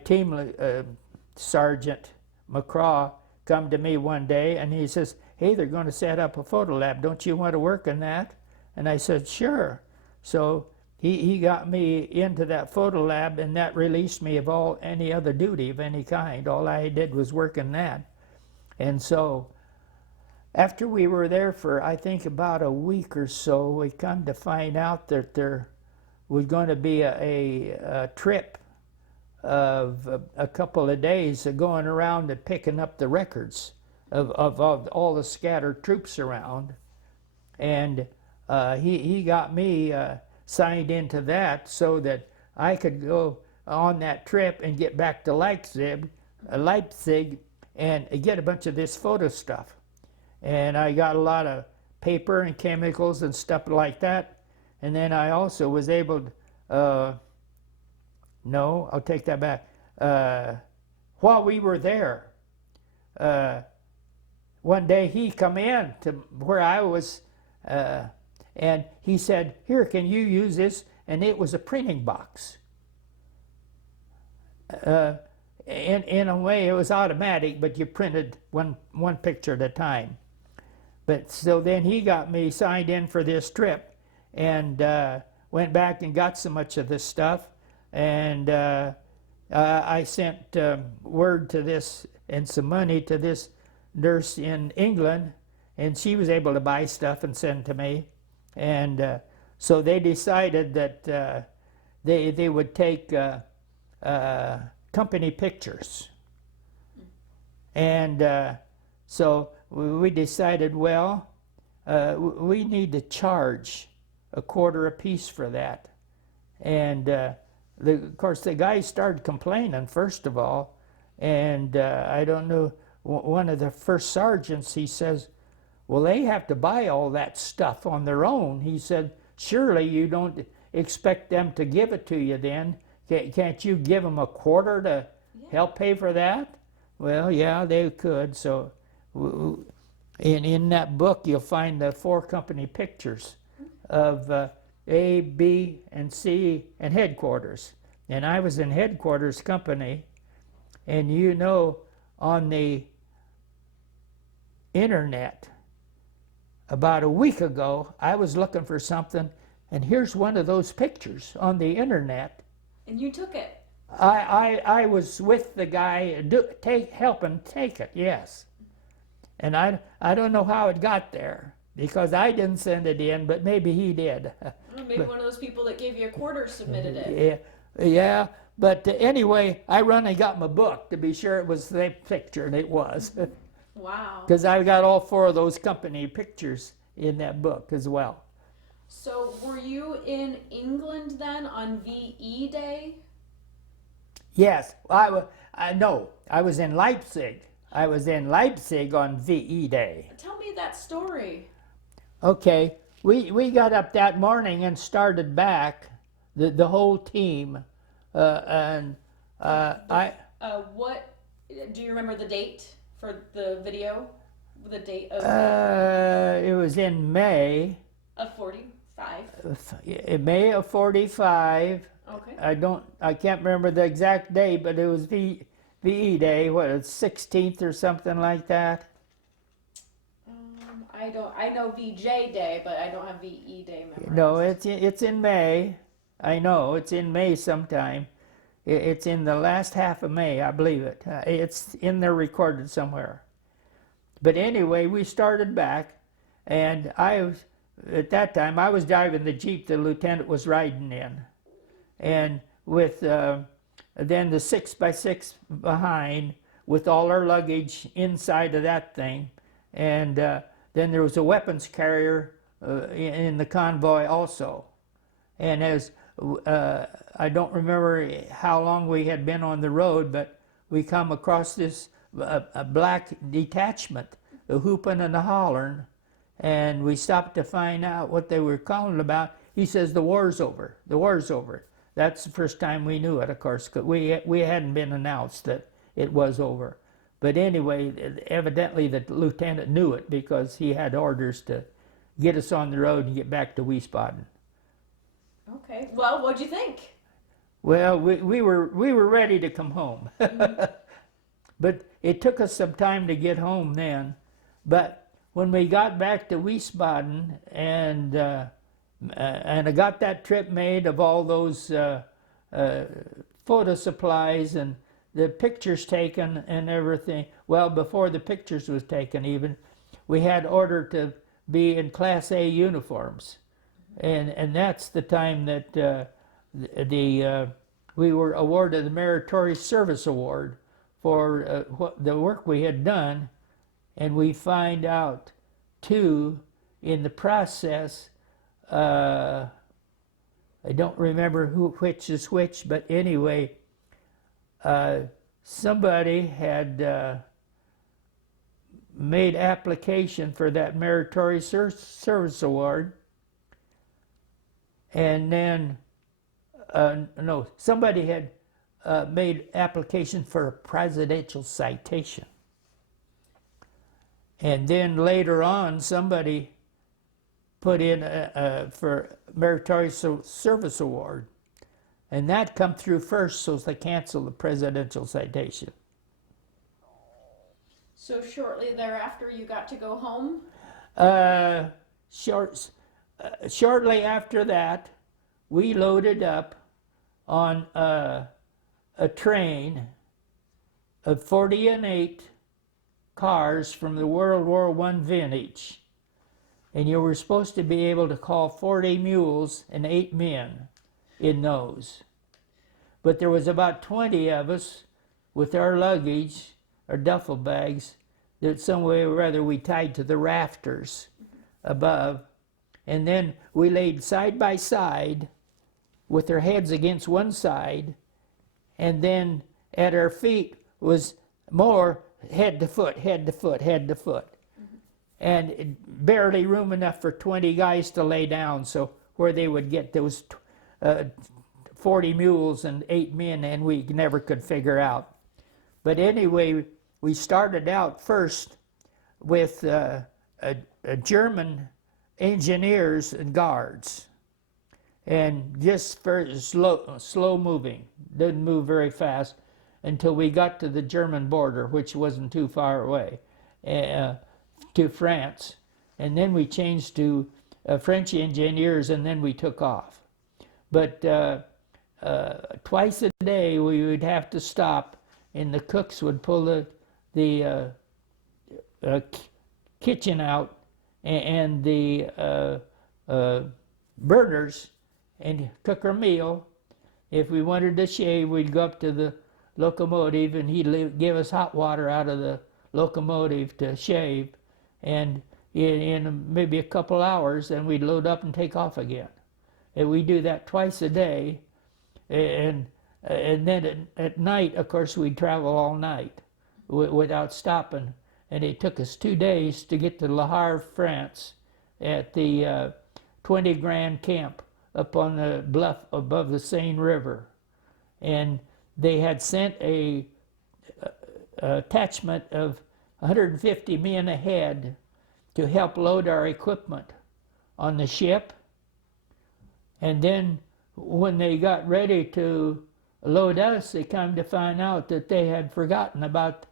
team sergeant McCraw come to me one day, and he says, hey, they're going to set up a photo lab. Don't you want to work in that? And I said, sure. So he got me into that photo lab, and that released me of any other duty of any kind. All I did was work in that. And so after we were there for, I think, about a week or so, we come to find out that there was going to be a trip of a couple of days of going around and picking up the records of all the scattered troops around. And he got me signed into that so that I could go on that trip and get back to Leipzig and get a bunch of this photo stuff. And I got a lot of paper and chemicals and stuff like that. And then I also was able to, no, I'll take that back. While we were there, one day he come in to where I was, and he said, here, can you use this? And it was a printing box. In a way, it was automatic, but you printed one picture at a time. But so then he got me signed in for this trip, and went back and got so much of this stuff. And I sent word to this and some money to this nurse in England, and she was able to buy stuff and send to me. And so they decided that they would take company pictures. And so we decided, well, we need to charge $0.25 apiece for that. And of course, the guys started complaining, first of all. And I don't know, one of the first sergeants, he says, well, they have to buy all that stuff on their own. He said, surely you don't expect them to give it to you then. Can't you give them $0.25 to help pay for that? Well, yeah, they could. So in that book, you'll find the 4 company pictures of A, B, and C, and headquarters. And I was in headquarters company, and you know, on the internet, about a week ago, I was looking for something, and here's one of those pictures on the internet. And you took it. I was with the guy helping take it, yes. And I don't know how it got there, because I didn't send it in, but maybe he did. Maybe one of those people that gave you $0.25 submitted it. Yeah. But anyway, I run and got my book to be sure it was the picture, and it was. Wow. Because I got all 4 of those company pictures in that book as well. So were you in England then on VE Day? Yes, no, I was in Leipzig. I was in Leipzig on VE Day. Tell me that story. Okay, we got up that morning and started back, the whole team, what do you remember the date for the video? The date of it was in May. Of 45. May of 45. Okay. I can't remember the exact day, but it was VE Day. What, it's 16th or something like that. I know VJ Day, but I don't have VE Day memorized. No, it's in May. I know it's in May sometime. It's in the last half of May, I believe it. It's in there recorded somewhere. But anyway, we started back, and at that time I was driving the Jeep the lieutenant was riding in, and with then the 6x6 behind with all our luggage inside of that thing, and then there was a weapons carrier in the convoy also. And as I don't remember how long we had been on the road, but we come across this a black detachment, a hooping and a hollering, and we stopped to find out what they were calling about. He says, the war's over, the war's over. That's the first time we knew it, of course, because we hadn't been announced that it was over. But anyway, evidently the lieutenant knew it, because he had orders to get us on the road and get back to Wiesbaden. Okay. Well, what'd you think? Well, we were ready to come home. Mm-hmm. But it took us some time to get home then. But when we got back to Wiesbaden, and I got that trip made of all those photo supplies and the pictures taken and everything. Well, before the pictures was taken even, we had ordered to be in Class A uniforms. And that's the time that we were awarded the Meritorious Service Award for the work we had done. And we find out, too, in the process, I don't remember which is which, but anyway, somebody had made application for that Meritorious Service Award, and then, no, somebody had made application for a presidential citation. And then later on, somebody put in for Meritorious Service Award. And that come through first, so they canceled the presidential citation. So shortly thereafter, you got to go home? Shortly after that, we loaded up on a train of 48 cars from the World War I vintage. and you were supposed to be able to call 40 mules and 8 men in those. But there was about 20 of us with our luggage, our duffel bags, that some way or other we tied to the rafters above. And then we laid side by side with our heads against one side, and then at our feet was more head to foot, head to foot, head to foot. And barely room enough for 20 guys to lay down, so where they would get those 40 mules and 8 men, and we never could figure out. But anyway, we started out first with German engineers and guards, and just very slow moving, didn't move very fast until we got to the German border, which wasn't too far away, to France. And then we changed to French engineers, and then we took off. But twice a day we would have to stop, and the cooks would pull the kitchen out and the burners and cook our meal. If we wanted to shave, we'd go up to the locomotive, and he'd give us hot water out of the locomotive to shave, and in maybe a couple hours, then we'd load up and take off again. And we do that twice a day, and then at night, of course, we'd travel all night without stopping. And it took us 2 days to get to Le Havre, France, at the 20 Grand Camp up on the bluff above the Seine River. And they had sent a attachment of 150 men ahead to help load our equipment on the ship. And then when they got ready to load us, they come to find out that they had forgotten about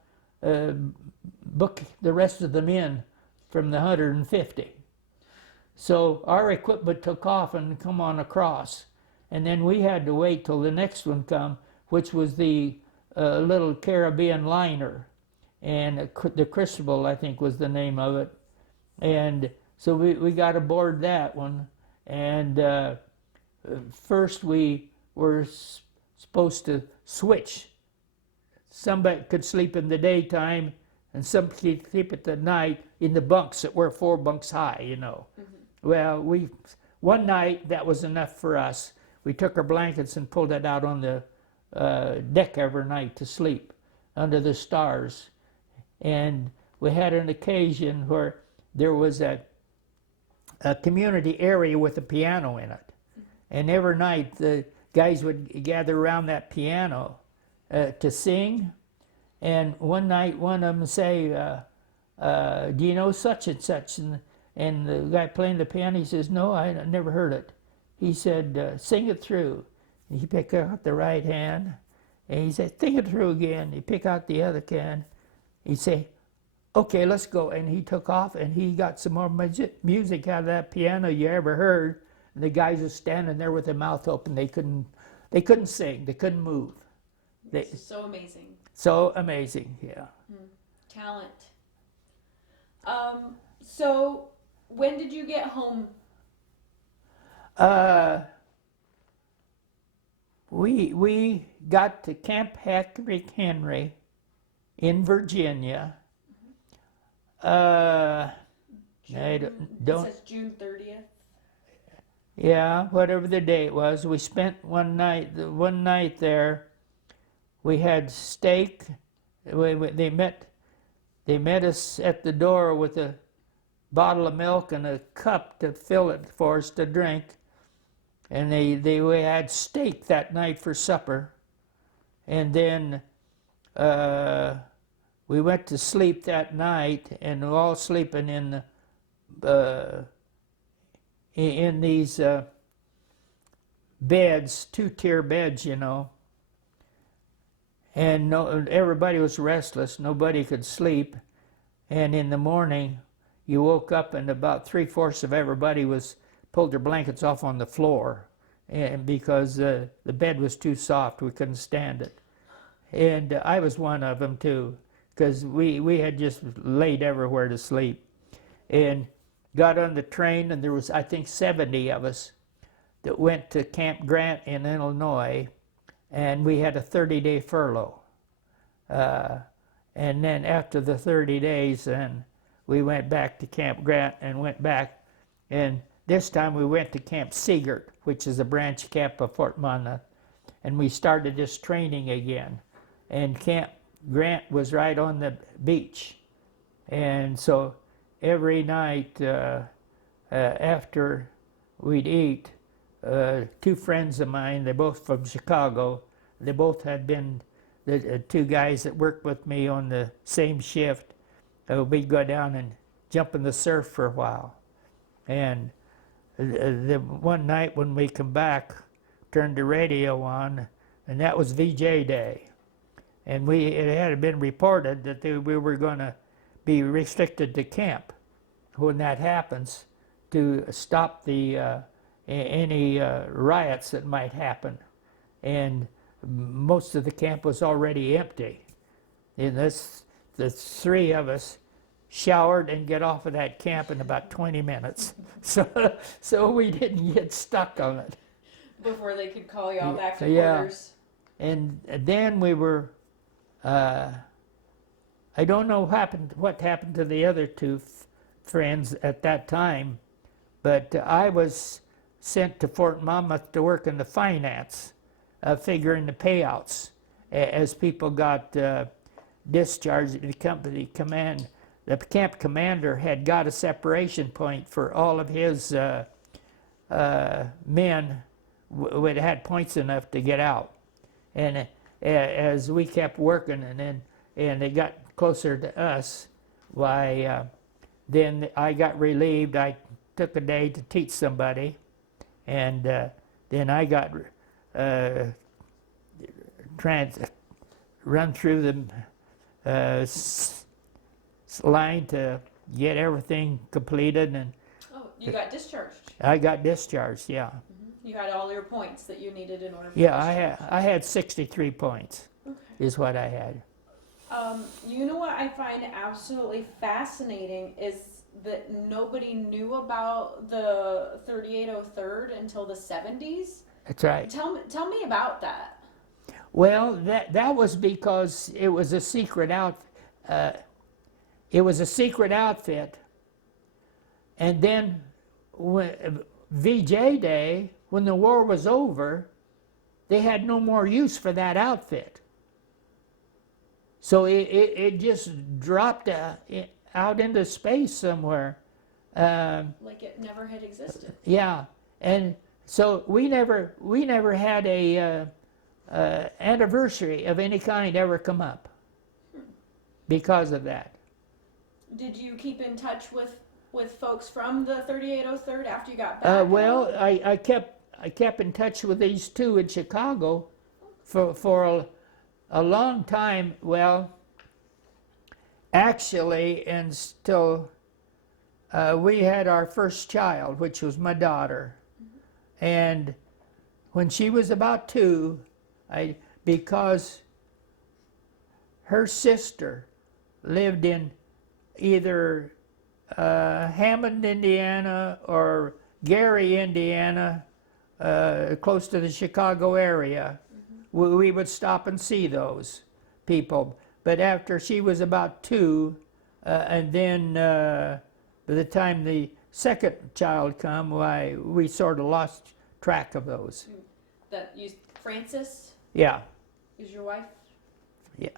book the rest of the men from the 150. So our equipment took off and come on across, and then we had to wait till the next one come, which was the little Caribbean liner, and the Cristobal, I think, was the name of it. And so we got aboard that one, and first we were supposed to switch. Somebody could sleep in the daytime, and somebody could sleep at the night in the bunks that were 4 bunks high, you know. Well, one night that was enough for us. We took our blankets and pulled it out on the deck every night to sleep under the stars. And we had an occasion where there was a community area with a piano in it. And every night the guys would gather around that piano to sing. And one night one of them say, do you know such and such? And the guy playing the piano, he says, no, I never heard it. He said, sing it through. And he picked out the right hand, and he said, sing it through again. He picked out the other hand. He'd say, okay, let's go. And he took off, and he got some more music out of that piano you ever heard. And the guys were standing there with their mouth open. They couldn't sing. They couldn't move. So amazing. So amazing, yeah. Talent. So when did you get home? We got to Camp Henry in Virginia. I don't. It says June 30th. Yeah, whatever the date was. We spent one night there. We had steak. They met us at the door with a bottle of milk and a cup to fill it for us to drink. And we had steak that night for supper. And then we went to sleep that night, and we were all sleeping in these beds, 2-tier beds, you know. And everybody was restless. Nobody could sleep. And in the morning, you woke up, and about 3/4 of everybody pulled their blankets off on the floor, and because the bed was too soft, we couldn't stand it. And I was one of them too, because we had just laid everywhere to sleep. And got on the train, and there was, I think, 70 of us that went to Camp Grant in Illinois, and we had a 30-day furlough. And then after the 30 days, then we went back to Camp Grant and went back. And this time we went to Camp Seegert, which is a branch camp of Fort Monmouth. And we started this training again. And Camp Grant was right on the beach. And so every night after we'd eat, two friends of mine, they're both from Chicago, they both had been the two guys that worked with me on the same shift. We'd go down and jump in the surf for a while. And the one night when we come back, turned the radio on, and that was VJ Day. And it had been reported that we were going to be restricted to camp when that happens, to stop the any riots that might happen. And most of the camp was already empty. And the three of us showered and get off of that camp in about 20 minutes. So we didn't get stuck on it. Before they could call y'all back to Yeah. quarters. And then we were, I don't know what happened to the other two friends at that time, but I was sent to Fort Monmouth to work in the finance, figuring the payouts as people got discharged. The camp commander had got a separation point for all of his men who had points enough to get out. And as we kept working, and they got closer to us, why then I got relieved. I took a day to teach somebody, and then I got run through the line to get everything completed, and Oh, you got discharged. I got discharged. Yeah. Mm-hmm. You had all your points that you needed in order to Yeah, discharge. I had 63 points. Okay. Is what I had. You know what I find absolutely fascinating is that nobody knew about the 3803rd until the 70s. That's right. Tell me about that. Well, that was because it was a secret it was a secret outfit, and then when VJ Day, when the war was over, they had no more use for that outfit. So it just dropped out into space somewhere. Like it never had existed. Yeah, and so we never had a anniversary of any kind ever come up because of that. Did you keep in touch with folks from the 3803rd after you got back? Well, I kept in touch with these two in Chicago for a long time. Well, actually, until we had our first child, which was my daughter. Mm-hmm. And when she was about 2, because her sister lived in either Hammond, Indiana, or Gary, Indiana, close to the Chicago area. Mm-hmm. We would stop and see those people. But after she was about 2, and then by the time the second child come, why we sort of lost track of those. Frances Yeah, is your wife? yeah.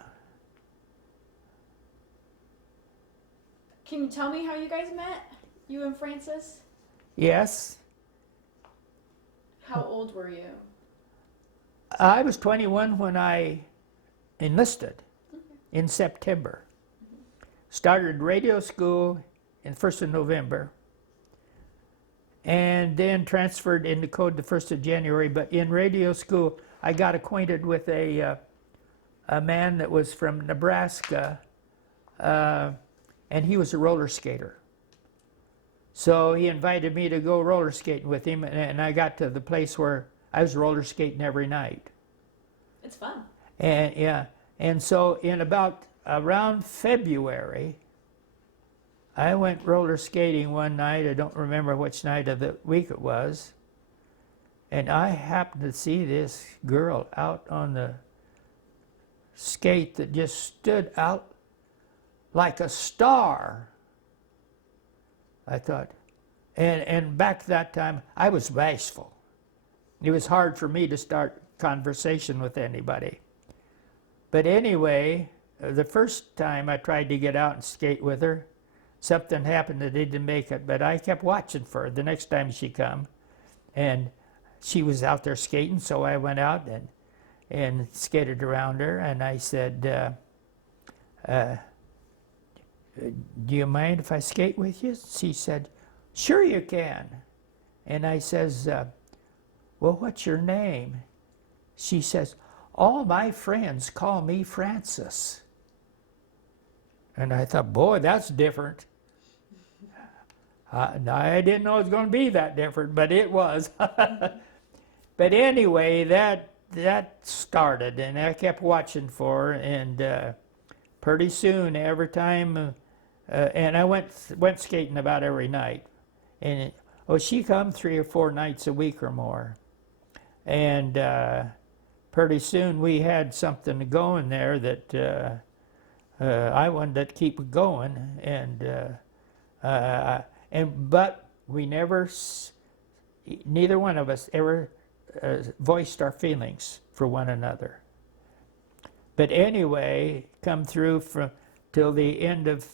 Can you tell me how you guys met? You and Frances? Yes. How old were you? I was 21 when I enlisted in September. Started radio school in 1st of November, and then transferred into code the 1st of January. But in radio school, I got acquainted with a man that was from Nebraska, and he was a roller skater. So he invited me to go roller skating with him, and I got to the place where I was roller skating every night. It's fun. And yeah, and so in around February, I went roller skating one night. I don't remember which night of the week it was. And I happened to see this girl out on the skate that just stood out like a star. I thought, and back that time, I was bashful. It was hard for me to start conversation with anybody. But anyway, the first time I tried to get out and skate with her, something happened that didn't make it, but I kept watching for her. The next time she come, and she was out there skating, so I went out and skated around her, and I said, do you mind if I skate with you? She said, sure you can. And I says, well, what's your name? She says, all my friends call me Francis. And I thought, boy, that's different. I didn't know it was going to be that different, but it was. But anyway, that started, and I kept watching for her, and pretty soon, every time, and I went skating about every night. And she come 3 or 4 nights a week or more. And pretty soon we had something going there that I wanted to keep going, but we never, neither one of us ever voiced our feelings for one another. But anyway, come through till the end of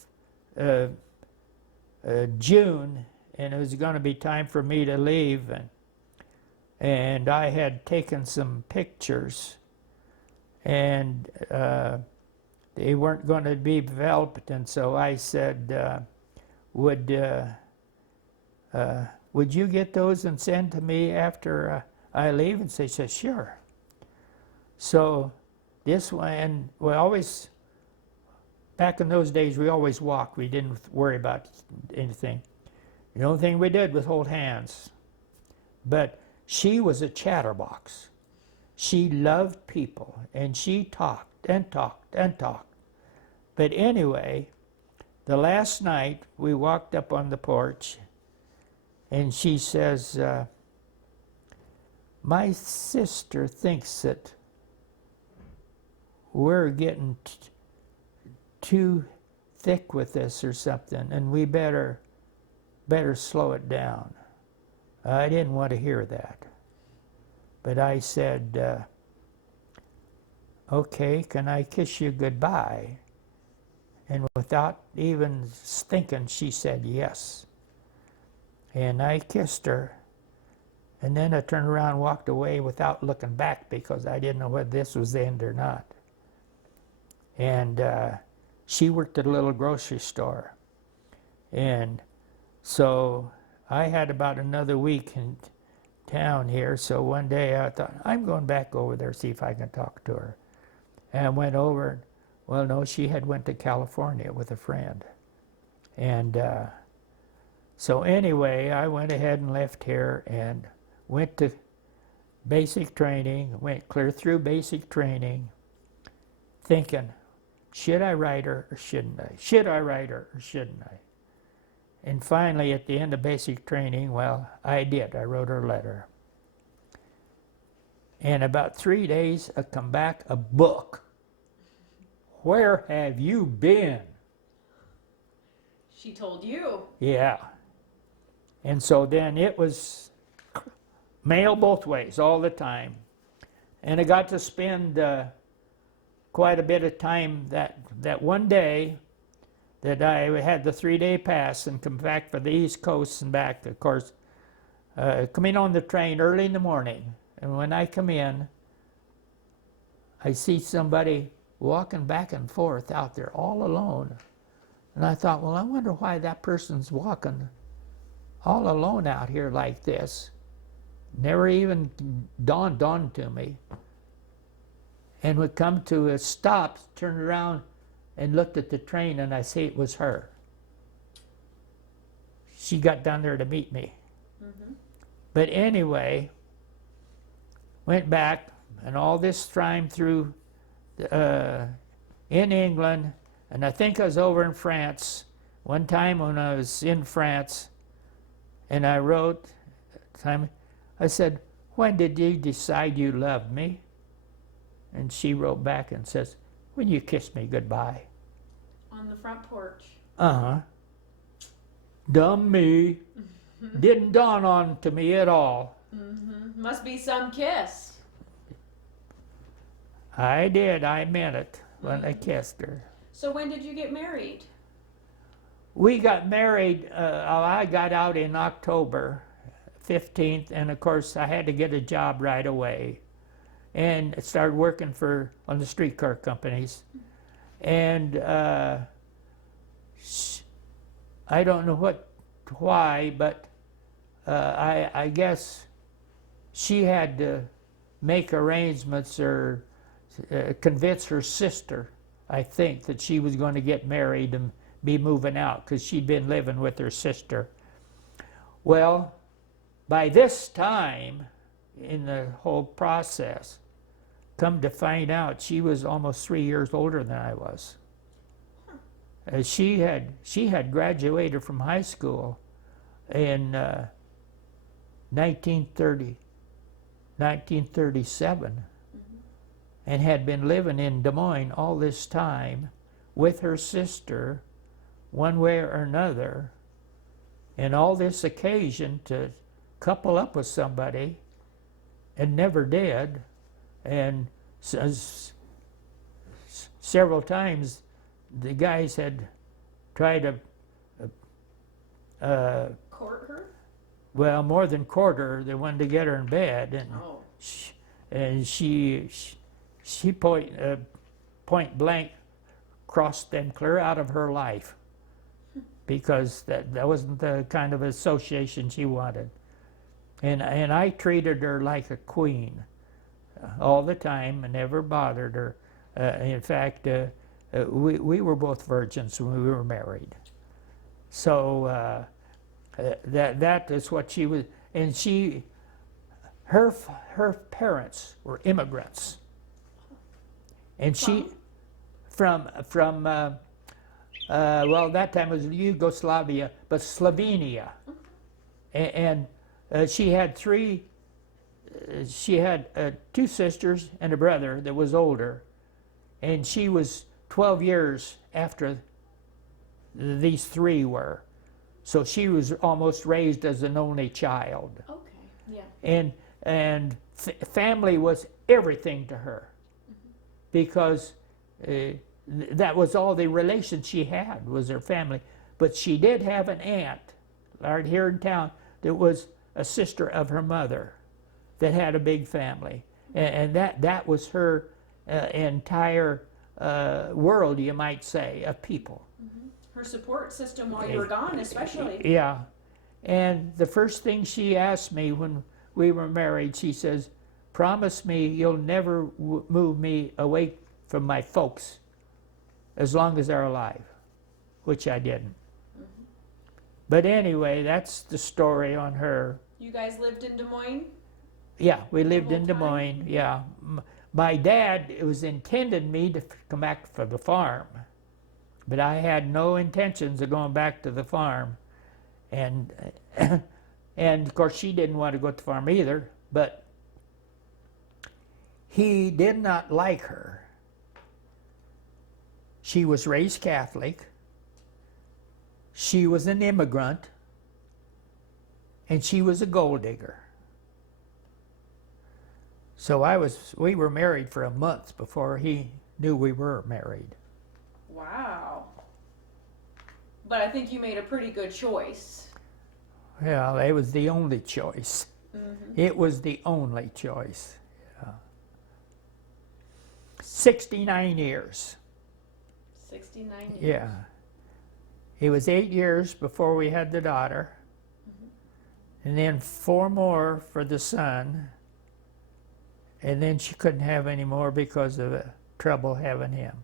June, and it was going to be time for me to leave, and I had taken some pictures, and they weren't going to be developed, and so I said, would you get those and send to me after I leave? And they said, sure. So this one, we always, back in those days, we always walked. We didn't worry about anything. The only thing we did was hold hands. But she was a chatterbox. She loved people, and she talked and talked and talked. But anyway, the last night we walked up on the porch, and she says, my sister thinks that we're getting too thick with this or something, and we better slow it down. I didn't want to hear that. But I said, okay, can I kiss you goodbye? And without even thinking, she said yes. And I kissed her, and then I turned around and walked away without looking back because I didn't know whether this was the end or not. And she worked at a little grocery store. And so I had about another week in town here, so one day I thought, I'm going back over there, see if I can talk to her. And I went over, well, no, she had went to California with a friend. And so anyway, I went ahead and left here and went to basic training, went clear through basic training, thinking, should I write her or shouldn't I? Should I write her or shouldn't I? And finally, at the end of basic training, well, I did. I wrote her a letter. And about 3 days, I come back, a book. Where have you been? She told you. Yeah. And so then it was mail both ways all the time. And I got to spend quite a bit of time that one day that I had the 3-day pass and come back for the East Coast and back, of course, coming on the train early in the morning. And when I come in, I see somebody walking back and forth out there all alone. And I thought, well, I wonder why that person's walking all alone out here like this. Never even dawned to me. And would come to a stop, turned around and looked at the train, and I see it was her. She got down there to meet me. Mm-hmm. But anyway, went back, and all this time through in England, and I think I was over in France one time when I was in France, and I wrote, I said, "When did you decide you loved me?" And she wrote back and says, "When you kissed me goodbye." On the front porch. Uh-huh. Dumb me. Didn't dawn on to me at all. Mm-hmm. Must be some kiss. I did. I meant it when I kissed her. So when did you get married? We got married, I got out in October 15th, and of course I had to get a job right away. And I started working on the streetcar companies. And I don't know why, but I guess she had to make arrangements or convince her sister, I think, that she was going to get married and be moving out, because she'd been living with her sister. Well, by this time in the whole process, come to find out, she was almost 3 years older than I was. She had graduated from high school in 1937, and had been living in Des Moines all this time with her sister, one way or another, and all this occasion to couple up with somebody, and never did. And several times the guys had tried to Court her? well, more than court her. They wanted to get her in bed, and she point blank crossed them clear out of her life, because that wasn't the kind of association she wanted. And I treated her like a queen all the time and never bothered her. In fact, we were both virgins when we were married. So that is what she was. And her parents were immigrants. And she, from well, that time it was Yugoslavia, but Slovenia. And she had two sisters and a brother that was older, and she was 12 years after these three were. So she was almost raised as an only child. Okay, yeah. And family was everything to her, because that was all the relation she had, was her family. But she did have an aunt right here in town that was a sister of her mother that had a big family. And that was her entire world, you might say, of people. Her support system while you were gone, especially. Yeah. And the first thing she asked me when we were married, she says, "Promise me you'll never move me away from my folks as long as they're alive," which I didn't. But anyway, that's the story on her. You guys lived in Des Moines? Yeah, we lived in Des time? Moines, yeah. My dad, it was intended me to come back for the farm, but I had no intentions of going back to the farm. And and of course she didn't want to go to the farm either, but he did not like her. She was raised Catholic. She was an immigrant, and she was a gold digger. So we were married for a month before he knew we were married. Wow. But I think you made a pretty good choice. Well, it was the only choice. It was the only choice. Yeah. 69 years. 69 years. Yeah. It was 8 years before we had the daughter, and then 4 more for the son, and then she couldn't have any more because of trouble having him.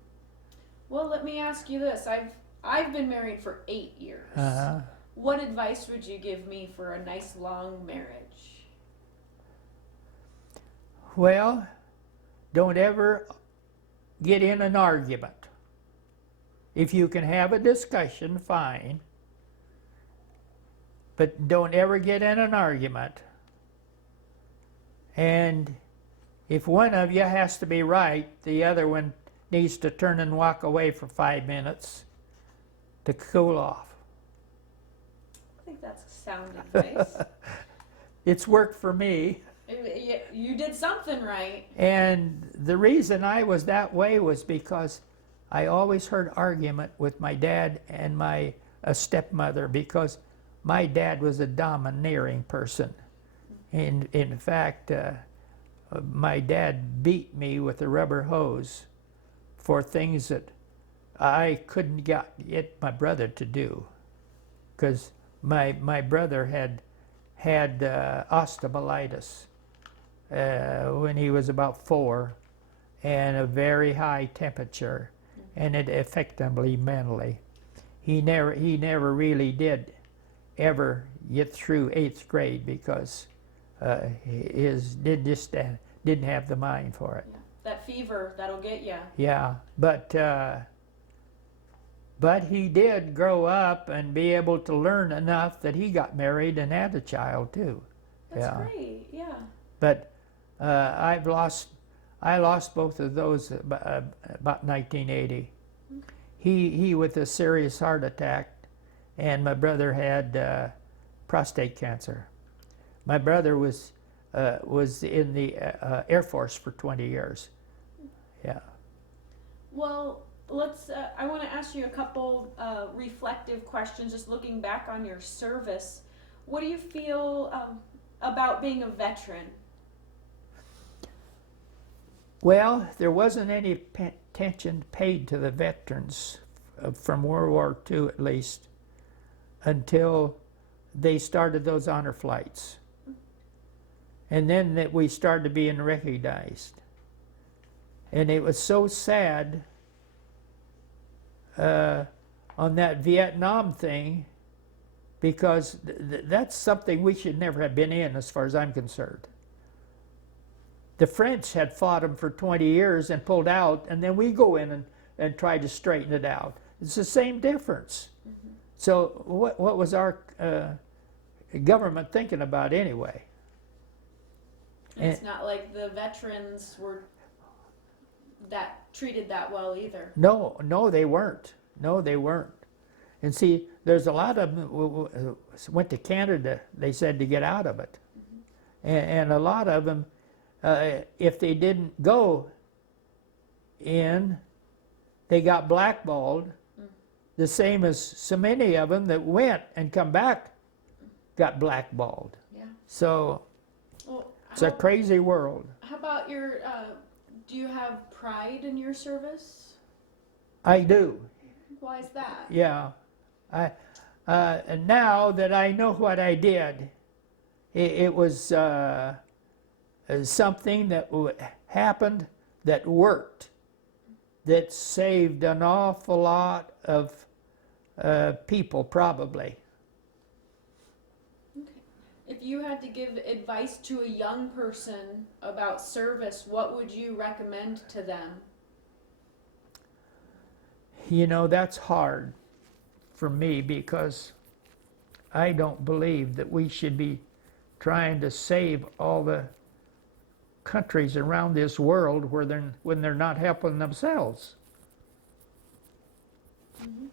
Well, let me ask you this. I've been married for 8 years. What advice would you give me for a nice long marriage? Well, don't ever get in an argument. If you can have a discussion, fine. But don't ever get in an argument. And if one of you has to be right, the other one needs to turn and walk away for 5 minutes to cool off. I think that's sound advice. It's worked for me. You did something right. And the reason I was that way was because I always heard argument with my dad and my stepmother, because my dad was a domineering person. In fact, my dad beat me with a rubber hose for things that I couldn't get my brother to do, because my brother had osteomyelitis when he was about 4, and a very high temperature, and it affected him mentally. He never really did ever get through 8th grade because didn't have the mind for it. Yeah. That fever, that'll get you. Yeah, but he did grow up and be able to learn enough that he got married and had a child too. That's great, yeah. But I lost both of those about 1980. Okay. He with a serious heart attack, and my brother had prostate cancer. My brother was in the Air Force for 20 years. Yeah. Well, let's. I want to ask you a couple reflective questions. Just looking back on your service, what do you feel about being a veteran? Well, there wasn't any attention paid to the veterans from World War II, at least, until they started those honor flights. And then that we started being recognized. And it was so sad on that Vietnam thing, because that's something we should never have been in, as far as I'm concerned. The French had fought them for 20 years and pulled out, and then we go in and try to straighten it out. It's the same difference. Mm-hmm. So what was our government thinking about anyway? And it's not like the veterans were treated that well either. No, they weren't. No, they weren't. And see, there's a lot of them who went to Canada, they said, to get out of it. Mm-hmm. And a lot of them, if they didn't go in, they got blackballed. Mm. The same as so many of them that went and come back got blackballed. Yeah. So it's a crazy world. How about your, do you have pride in your service? I do. Why is that? Yeah. And now that I know what I did, it was something that happened that worked, that saved an awful lot of people, probably. Okay. If you had to give advice to a young person about service, what would you recommend to them? You know, that's hard for me, because I don't believe that we should be trying to save all the countries around this world when they're not helping themselves. Mm-hmm.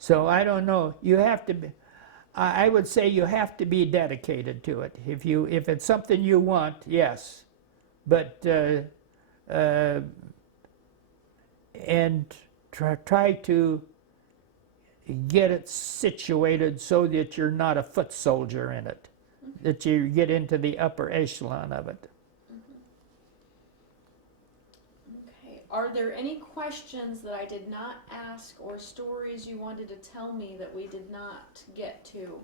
So I don't know. You have to be, I would say you have to be dedicated to it. If it's something you want, yes, but and try to get it situated so that you're not a foot soldier in it, mm-hmm. that you get into the upper echelon of it. Okay. Are there any questions that I did not ask, or stories you wanted to tell me that we did not get to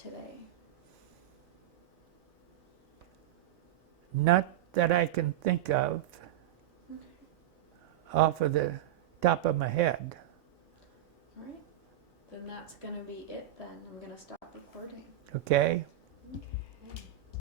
today? Not that I can think of, okay, off of the top of my head. All right. Then that's going to be it then. I'm going to stop recording. Okay. Okay.